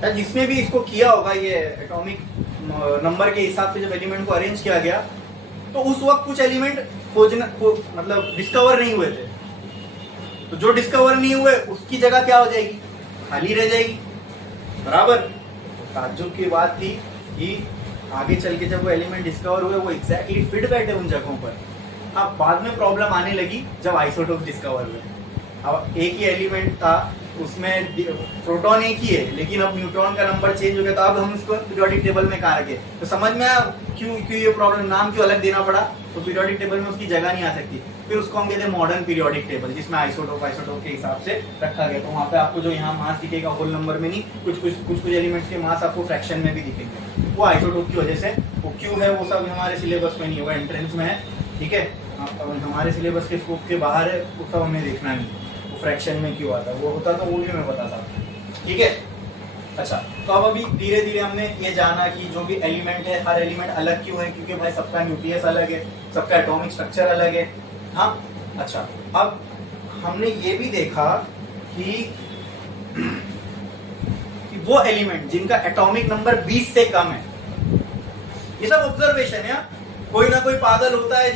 जिसने भी इसको किया होगा, ये एटॉमिक नंबर के हिसाब से जब एलिमेंट को अरेंज किया गया, तो उस वक्त कुछ एलिमेंट मतलब डिस्कवर नहीं हुए थे। तो जो डिस्कवर नहीं हुए उसकी जगह क्या हो जाएगी, खाली रह जाएगी, बराबर। ताज्जुब की बात थी कि आगे चल के जब वो एलिमेंट डिस्कवर हुए, वो एग्जैक्टली फिट बैठे उन जगहों पर। अब बाद में प्रॉब्लम आने लगी जब आइसोटोप डिस्कवर हुए। अब एक ही एलिमेंट था, उसमें प्रोटॉन एक ही है, लेकिन अब न्यूट्रॉन का नंबर चेंज हो गया, तो अब हम इसको पीरियोडिक टेबल में कहाँ रखे। तो समझ में आया क्यों ये प्रॉब्लम, नाम क्यों अलग देना पड़ा। तो पीरियोडिक टेबल में उसकी जगह नहीं आ सकती, फिर उसको हम कहते हैं मॉडर्न पीरियोडिक टेबल, जिसमें आइसोटोप के हिसाब से रखा गया। तो वहाँ पे आपको जो यहाँ मास दिखेगा होल नंबर में नहीं, कुछ एलिमेंट्स के मास आपको फ्रैक्शन में भी दिखेंगे, वो आइसोटोप की वजह से। वो क्यों है वो सब हमारे सिलेबस में नहीं होगा, एंट्रेंस में है, ठीक है। हमारे सिलेबस के स्कोप के बाहर है, वो सब हमें देखना नहीं, वो फ्रैक्शन में क्यों आता है, वो होता तो वो भी मैं बताता, ठीक है। अच्छा, तो अब अभी धीरे धीरे हमने ये जाना कि जो भी एलिमेंट है, हर एलिमेंट अलग क्यों है, क्योंकि भाई सबका न्यूक्लियस अलग है, सबका एटॉमिक स्ट्रक्चर अलग है। हाँ, अच्छा, अब हमने ये भी देखा कि वो एलिमेंट जिनका एटॉमिक नंबर 20 से कम है, ये सब ऑब्जर्वेशन है। कोई ना कोई पागल होता है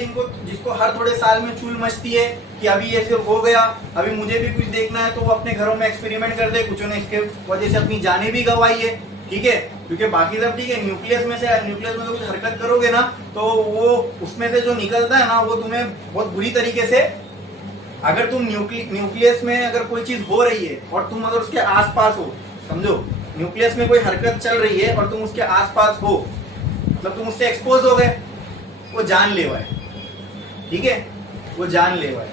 जिसको हर थोड़े साल में चूल मचती है कि अभी ये सिर्फ हो गया, अभी मुझे भी कुछ देखना है, तो वो अपने घरों में एक्सपेरिमेंट कर दे। कुछ ने इसके वजह से अपनी जानें भी गंवाई है, ठीक है। क्योंकि बाकी सब ठीक है, न्यूक्लियस में तो कुछ हरकत करोगे ना, तो वो उसमें से जो निकलता है ना, वो तुम्हें बहुत बुरी तरीके से, अगर तुम न्यूक्लियस में अगर कोई चीज हो रही है और तुम अगर उसके आसपास हो, समझो न्यूक्लियस में कोई हरकत चल रही है और तुम उसके आसपास हो, मतलब तुम उससे एक्सपोज हो गए, वो जानलेवा है, ठीक है। वो जानलेवा है,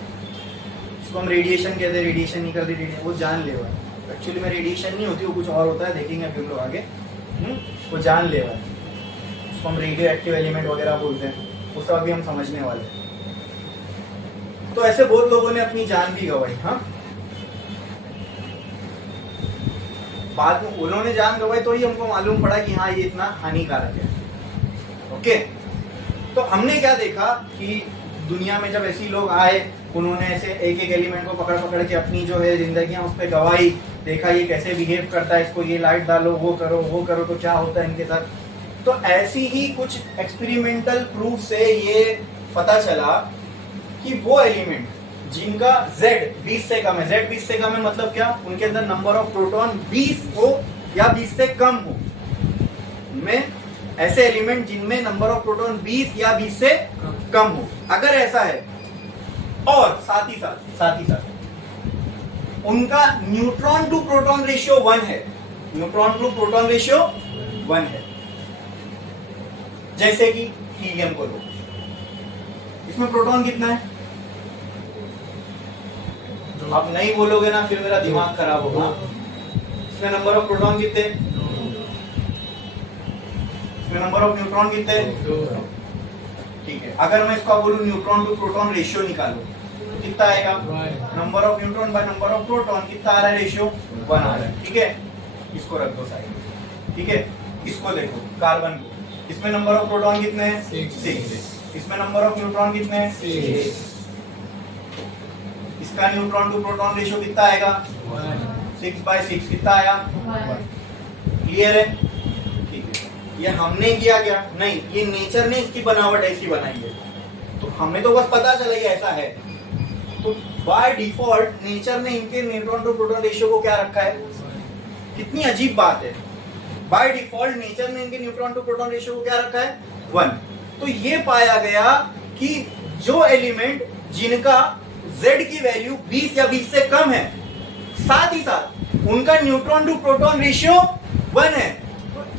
इसको हम रेडिएशन कहते हैं, रेडिएशन नहीं करते, वो जानलेवा है। एक्चुअली में रेडिएशन नहीं होती, वो कुछ और होता है, देखेंगे अभी हम लोग आगे। वो जानलेवा है, उसको हम रेडियो एक्टिव एलिमेंट वगैरह बोलते हैं, उसका अभी हम समझने वाले हैं। तो ऐसे बहुत लोगों ने अपनी जान भी गंवाई। हाँ, बाद में उन्होंने जान गंवाई तो ही हमको मालूम पड़ा कि हाँ ये इतना हानिकारक है। ओके, तो हमने क्या देखा कि दुनिया में जब ऐसे लोग आए, उन्होंने ऐसे एक एक एलिमेंट को पकड़ पकड़ के अपनी जो है जिंदगियां उस पर गवाई, देखा ये कैसे बिहेव करता है, इसको ये लाइट डालो, वो करो तो क्या होता है इनके साथ। तो ऐसी ही कुछ एक्सपेरिमेंटल प्रूफ से ये पता चला कि वो एलिमेंट जिनका Z 20 से कम है, Z 20 से कम है मतलब क्या, उनके अंदर नंबर ऑफ प्रोटॉन 20 हो या 20 से कम हो, में ऐसे एलिमेंट जिनमें नंबर ऑफ प्रोटॉन 20 या 20 से कम हो, अगर ऐसा है, और साथ ही साथ उनका न्यूट्रॉन टू प्रोटॉन रेशियो 1 है, न्यूट्रॉन टू प्रोटॉन रेशियो 1 है। जैसे कि हीलियम को लो, इसमें प्रोटॉन कितना है, आप नहीं बोलोगे ना फिर मेरा दिमाग खराब होगा। इसमें नंबर ऑफ प्रोटॉन कितने, इसमें नंबर ऑफ न्यूट्रॉन कितने हैं? ठीक है, अगर मैं इसको बोलूं न्यूट्रॉन टू प्रोटॉन रेशियो निकालो तो कितना आएगा? Number of neutron by number of proton कितना आ रहा है? रेशियो 1 आ रहा है। ठीक है, इसको रख दो साइड। ठीक है, इसको देखो कार्बन को, इसमें नंबर ऑफ प्रोटॉन कितने हैं? 6। इसमें नंबर ऑफ न्यूट्रॉन कितने हैं? 6। इसका न्यूट्रॉन टू प्रोटॉन रेशियो कितना आएगा? 6/6 कितना आया? 1। क्लियर है? ठीक है, ये हमने किया क्या? नहीं, ये नेचर ने इसकी बनावट ऐसी बनाई है, तो हमें तो बस पता चला ही ऐसा है। तो बाय डिफॉल्ट नेचर ने इनके न्यूट्रॉन टू प्रोटॉन रेशियो को क्या रखा है? कितनी अजीब बात है, बाय डिफॉल्ट नेचर ने इनके न्यूट्रॉन टू प्रोटॉन रेशियो को क्या रखा है? 1। तो ये पाया गया कि जो एलिमेंट जिनका Z की वैल्यू 20 या 20 से कम है, साथ ही साथ उनका न्यूट्रॉन टू प्रोटॉन रेशियो 1 है,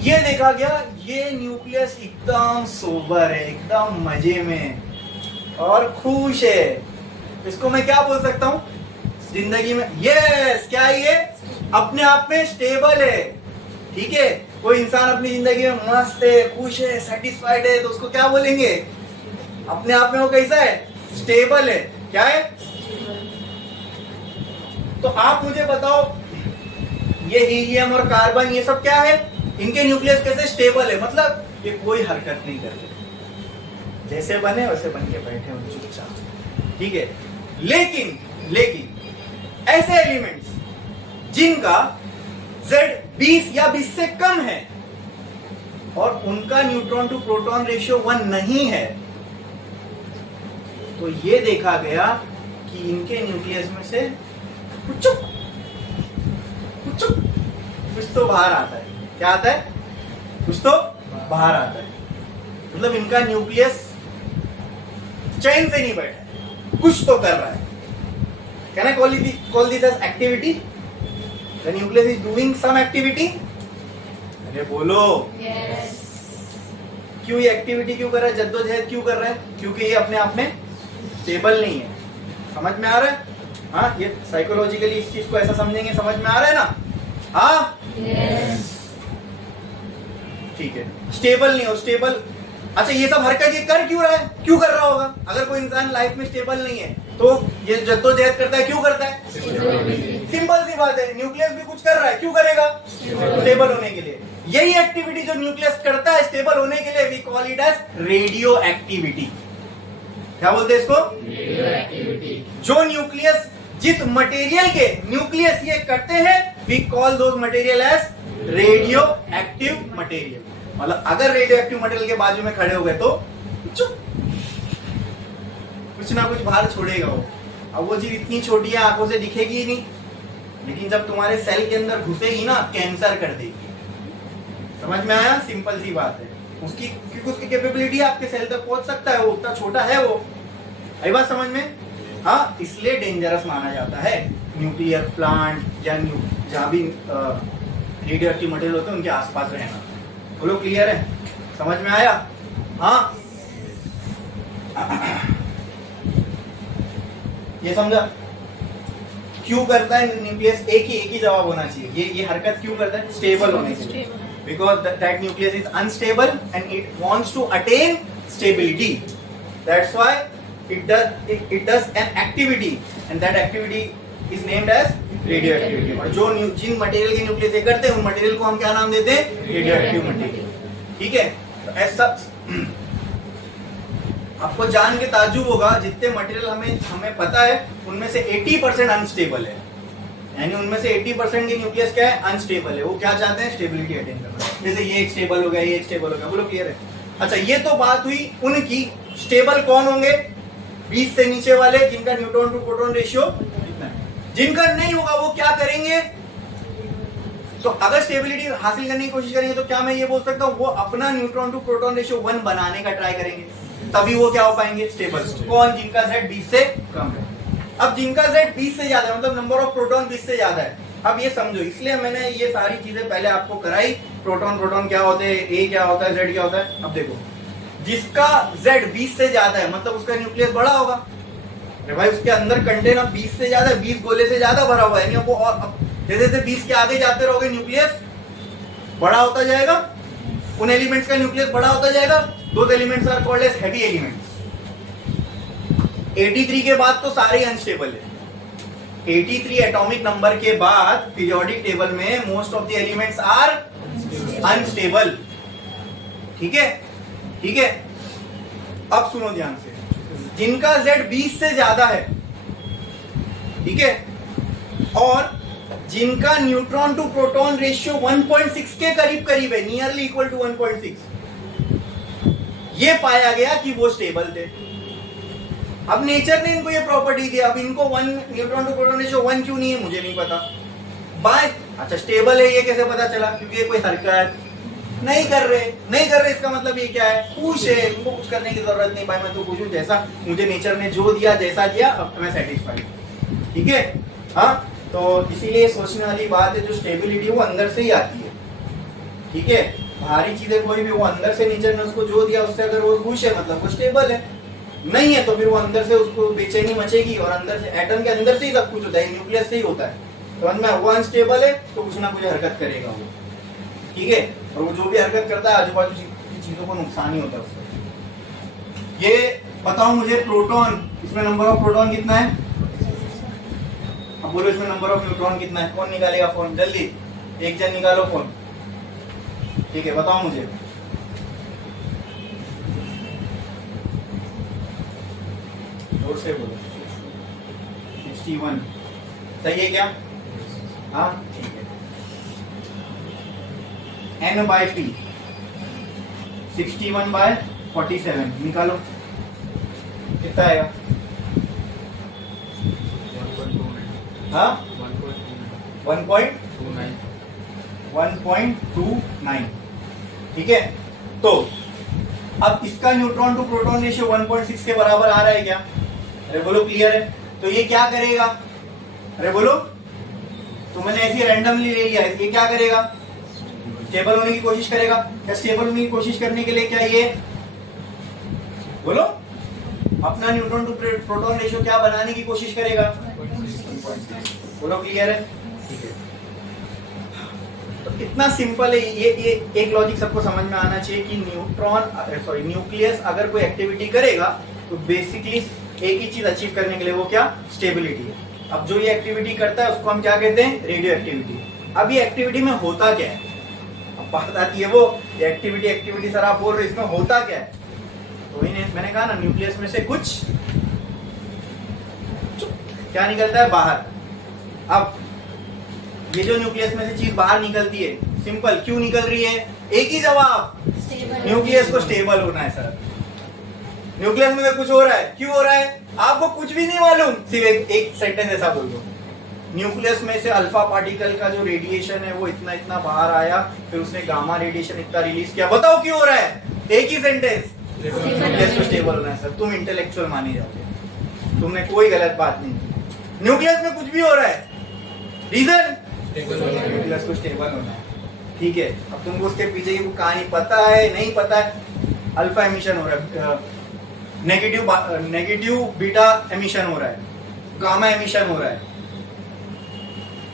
ये देखा गया ये न्यूक्लियस एकदम सोबर है, एकदम मजे में और खुश है। इसको मैं क्या बोल सकता हूं जिंदगी में? यस, क्या ये अपने आप में स्टेबल है। ठीक है, कोई इंसान अपनी जिंदगी में मस्त है, खुश है, सेटिस्फाइड है, तो उसको क्या बोलेंगे? अपने आप में वो कैसा है? स्टेबल है। क्या है? तो आप मुझे बताओ, ये हीलियम और कार्बन ये सब क्या है? इनके न्यूक्लियस कैसे स्टेबल है? मतलब ये कोई हरकत नहीं करते, जैसे बने वैसे बन के बैठे हो चुपचाप। ठीक है, लेकिन ऐसे एलिमेंट्स जिनका Z 20 या 20 से कम है और उनका न्यूट्रॉन टू प्रोटॉन रेशियो 1 नहीं है, तो ये देखा गया कि इनके न्यूक्लियस में से कुछ तो बाहर आता है। क्या आता है? कुछ तो बाहर आता है। मतलब इनका न्यूक्लियस चैन से नहीं बैठा है, कुछ तो कर रहा है। Can I call this as activity? The nucleus is doing some activity? अरे बोलो। Yes. क्यों ये एक्टिविटी क्यों कर रहा है? जद्दोजहद क्यों कर रहा है? क्योंकि ये अपने आप में स्टेबल नहीं है। समझ में आ रहा है? हाँ, ये साइकोलॉजिकली इस चीज को ऐसा समझेंगे, समझ में आ रहा है ना? हाँ, Yes. ठीक है, स्टेबल नहीं हो, स्टेबल। अच्छा, ये सब हरकत ये कर क्यों रहा है? क्यों कर रहा होगा? अगर कोई इंसान लाइफ में स्टेबल नहीं है तो ये जद्दोजहद करता है, क्यों करता है? सिंपल सी बात है, न्यूक्लियस भी कुछ कर रहा है, क्यों करेगा? स्टेबल होने के लिए। यही एक्टिविटी जो न्यूक्लियस करता है स्टेबल होने के लिए, we call it as radioactivity. क्या बोलते हैं इसको? Radioactivity. जो न्यूक्लियस, जिस मटेरियल के न्यूक्लियस ये करते हैं, we call those material as radioactive material. मतलब अगर रेडियो एक्टिव मटेरियल के बाजू में खड़े हो गए तो चुप, कुछ ना कुछ बाहर छोड़ेगा वो। अब वो चीज इतनी छोटी है, आंखों से दिखेगी ही नहीं, लेकिन जब तुम्हारे सेल के अंदर घुसेगी ना, कैंसर कर देगी। समझ में आया? सिंपल सी बात है। उसकी, क्योंकि उसकी कैपेबिलिटी आपके सेल तक पहुंच सकता है, वो उतना छोटा है वो। आई बात समझ में? हाँ, इसलिए डेंजरस माना जाता है न्यूक्लियर प्लांट या जहां भी रेडियो एक्टिव मटेरियल होते हैं उनके आसपास रहना। बोलो, क्लियर है? समझ में आया? हाँ, ये समझा? क्यों करता है न्यूक्लियस? एक ही जवाब होना चाहिए। ये हरकत क्यों करता है? स्टेबल होने के लिए। Because that nucleus is unstable and it wants to attain stability. That's why it does an activity and that activity is named as radioactivity. और जो जिन मटेरियल के न्यूक्लियस ये करते हैं उन मटेरियल को हम क्या नाम देते हैं? Radioactive material. ठीक है, तो ऐसा आपको जान के ताज्जुब होगा, जितने मटेरियल हमें पता है उनमें से 80% अनस्टेबल है। यानी उनमें से 80% के न्यूक्लियस क्या है? अनस्टेबल है। वो क्या चाहते हैं? स्टेबिलिटी अटेन करना। जैसे ये एक स्टेबल हो गया, ये एक स्टेबल हो गया। बोलो, क्लियर है? अच्छा, ये तो बात हुई उनकी। स्टेबल कौन होंगे? 20 से नीचे वाले, जिनका न्यूट्रॉन टू प्रोटॉन रेशियो इतना है। जिनका नहीं होगा वो क्या करेंगे? तो अगर स्टेबिलिटी हासिल करने की कोशिश करेंगे तो क्या मैं ये बोल सकता हूँ वो अपना न्यूट्रॉन टू प्रोटॉन रेशियो 1 बनाने का ट्राई करेंगे, तभी वो क्या हो पाएंगे? स्टेबल। कौन? जिनका Z 20 से कम है। अब जिनका Z 20 से ज्यादा है, मतलब नंबर ऑफ प्रोटॉन 20 से ज्यादा है। अब ये समझो, इसलिए मैंने ये सारी चीजें पहले आपको कराई। प्रोटॉन क्या होते हैं, A क्या होता है, Z क्या होता है। अब देखो, जिसका Z 20 से ज्यादा है मतलब उसका न्यूक्लियस बड़ा होगा। अरे भाई, उसके अंदर कंटेनर 20 से ज्यादा, 20 गोले से ज्यादा भरा हुआ है। यानी वो और जैसे जैसे 20 के आगे जाते रहोगे न्यूक्लियस बड़ा होता जाएगा। उन एलिमेंट्स का न्यूक्लियस बड़ा होता जाएगा. Those elements are called as heavy elements. 83 के बाद तो सारे अनस्टेबल है. 83 एटॉमिक नंबर के बाद पीरियोडिक टेबल में most of the elements are unstable. ठीक है, ठीक है. अब सुनो ध्यान से, जिनका Z 20 से ज्यादा है, ठीक है, और जिनका न्यूट्रॉन टू प्रोटॉन रेशियो 1.6 के करीब करीब है, नियरली इक्वल टू 1.6, ये पाया गया कि वो स्टेबल थे. अब नेचर ने इनको ये प्रॉपर्टी दिया. अब इनको 1 न्यूट्रॉन टू प्रोटॉन रेशियो 1 क्यों नहीं है मुझे नहीं पता. बाय अच्छा स्टेबल है ये कैसे पता चला? क्योंकि ये कोई हरकत नहीं कर रहे. इसका मतलब ये क्या है? खुश है. इनको कुछ करने की जरूरत नहीं. भाई मैं तो खुश हूं, जैसा मुझे नेचर ने जो दिया जैसा दिया अब मैं सेटिस्फाइड. ठीक है. हाँ, तो इसीलिए सोचने वाली बात है, जो स्टेबिलिटी वो अंदर से ही आती है. ठीक है, बाहरी चीजें कोई भी, वो अंदर से नेचर ने उसको जो दिया उससे अगर वो खुश है मतलब वो स्टेबल है. नहीं है तो फिर वो अंदर से उसको बेचैनी मचेगी, और अंदर से एटम के अंदर से ही सब कुछ होता है, न्यूक्लियस से ही होता है. तो अंदर वो अनस्टेबल है तो कुछ ना कुछ हरकत करेगा वो. ठीक है, और वो जो भी हरकत करता है आजू बाजू की चीजों को नुकसान ही होता है उससे. ये बताओ मुझे, प्रोटॉन, इसमें नंबर ऑफ प्रोटॉन कितना है? अब बोलो इसमें नंबर ऑफ न्यूट्रॉन कितना है? कौन निकालेगा फोन? जल्दी एक जन निकालो फोन. ठीक है, बताओ मुझे. जोर से बोलो. 61 सही है क्या? हाँ ठीक है. N/P 61/47 निकालो कितना आएगा? 1.29. ठीक है, तो अब इसका न्यूट्रॉन टू प्रोटॉन रेशियो 1.6 के बराबर आ रहा है क्या? अरे बोलो क्लियर है? तो ये क्या करेगा? अरे बोलो, तो मैंने ऐसे रैंडमली ले लिया है, ये क्या करेगा? स्टेबल होने की कोशिश करेगा. क्या स्टेबल होने की कोशिश करने के लिए क्या ये बोलो अपना न्यूट्रॉन टू प्रोटॉन रेशियो क्या बनाने की कोशिश करेगा? बोलो क्लियर है? ठीक है, तो इतना सिंपल है ये एक लॉजिक सबको समझ में आना चाहिए कि न्यूक्लियस अगर कोई एक्टिविटी करेगा तो बेसिकली एक ही चीज अचीव करने के लिए, वो क्या? स्टेबिलिटी है. अब जो ये एक्टिविटी करता है उसको हम क्या कहते हैं? Radio activity. अब ये एक्टिविटी में होता क्या है? अब बात आती है वो एक्टिविटी सर आप बोल रहे इसमें होता क्या है? तो मैंने कहा ना, न्यूक्लियस में से कुछ क्या निकलता है बाहर. अब ये जो न्यूक्लियस में से चीज बाहर निकलती है, सिंपल, क्यों निकल रही है? एक ही जवाब, न्यूक्लियस को स्टेबल होना है सर. न्यूक्लियस में कुछ हो रहा है, क्यों हो रहा है? आपको कुछ भी नहीं मालूम, सिर्फ एक सेंटेंस ऐसा बोल दो, न्यूक्लियस में से अल्फा पार्टिकल का जो रेडिएशन है वो इतना इतना बाहर आया, फिर उसने गामा रेडिएशन इतना रिलीज किया. बताओ क्यों हो रहा है? एक ही सेंटेंस, न्यूक्लियस को स्टेबल होना है सर. तुम इंटेलेक्चुअल माने जाओगे, तुमने कोई गलत बात नहीं की. न्यूक्लियस में कुछ भी हो रहा है, रीजन न्यूक्लियस को स्टेबल होना है. ठीक है, अब तुमको उसके पीछे की कहानी पता है नहीं पता है? अल्फा एमिशन हो रहा है, नेगेटिव बीटा एमिशन हो रहा है, गामा एमिशन हो रहा है.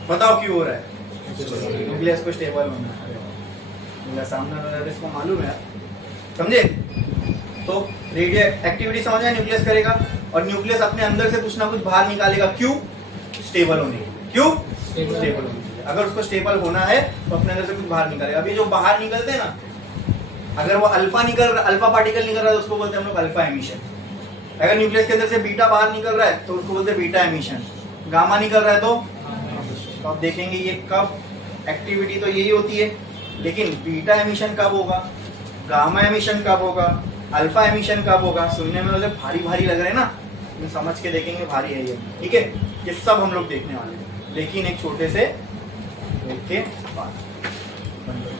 बताओ क्यों हो रहा है? न्यूक्लियस को स्टेबल होना है. मेरा सामने वाला इसको मालूम है, समझे? तो रेडियो एक्टिविटी समझ आया, न्यूक्लियस करेगा और न्यूक्लियस अपने अंदर से कुछ ना कुछ बाहर निकालेगा. क्यों? स्टेबल होने के लिए. क्यों? स्टेबल होने के लिए. अगर उसको स्टेबल होना है तो अपने अंदर से कुछ बाहर निकालेगा. अभी जो बाहर निकलते हैं ना, अगर वो अल्फा पार्टिकल निकल रहा है तो उसको बोलते हैं हम लोग अल्फा एमिशन. अगर न्यूक्लियस के अंदर से बीटा बाहर निकल रहा है तो उसको बोलते हैं बीटा एमिशन. गामा निकल रहा है तो आप देखेंगे ये कब एक्टिविटी तो यही होती है, लेकिन बीटा एमिशन कब होगा, गामा एमिशन कब होगा, अल्फा एमिशन कब होगा. सुनने में मतलब भारी भारी लग रहे हैं ना, समझ के देखेंगे भारी है ये. ठीक है, ये सब हम लोग देखने वाले हैं, लेकिन एक छोटे से ब्रेक के बाद.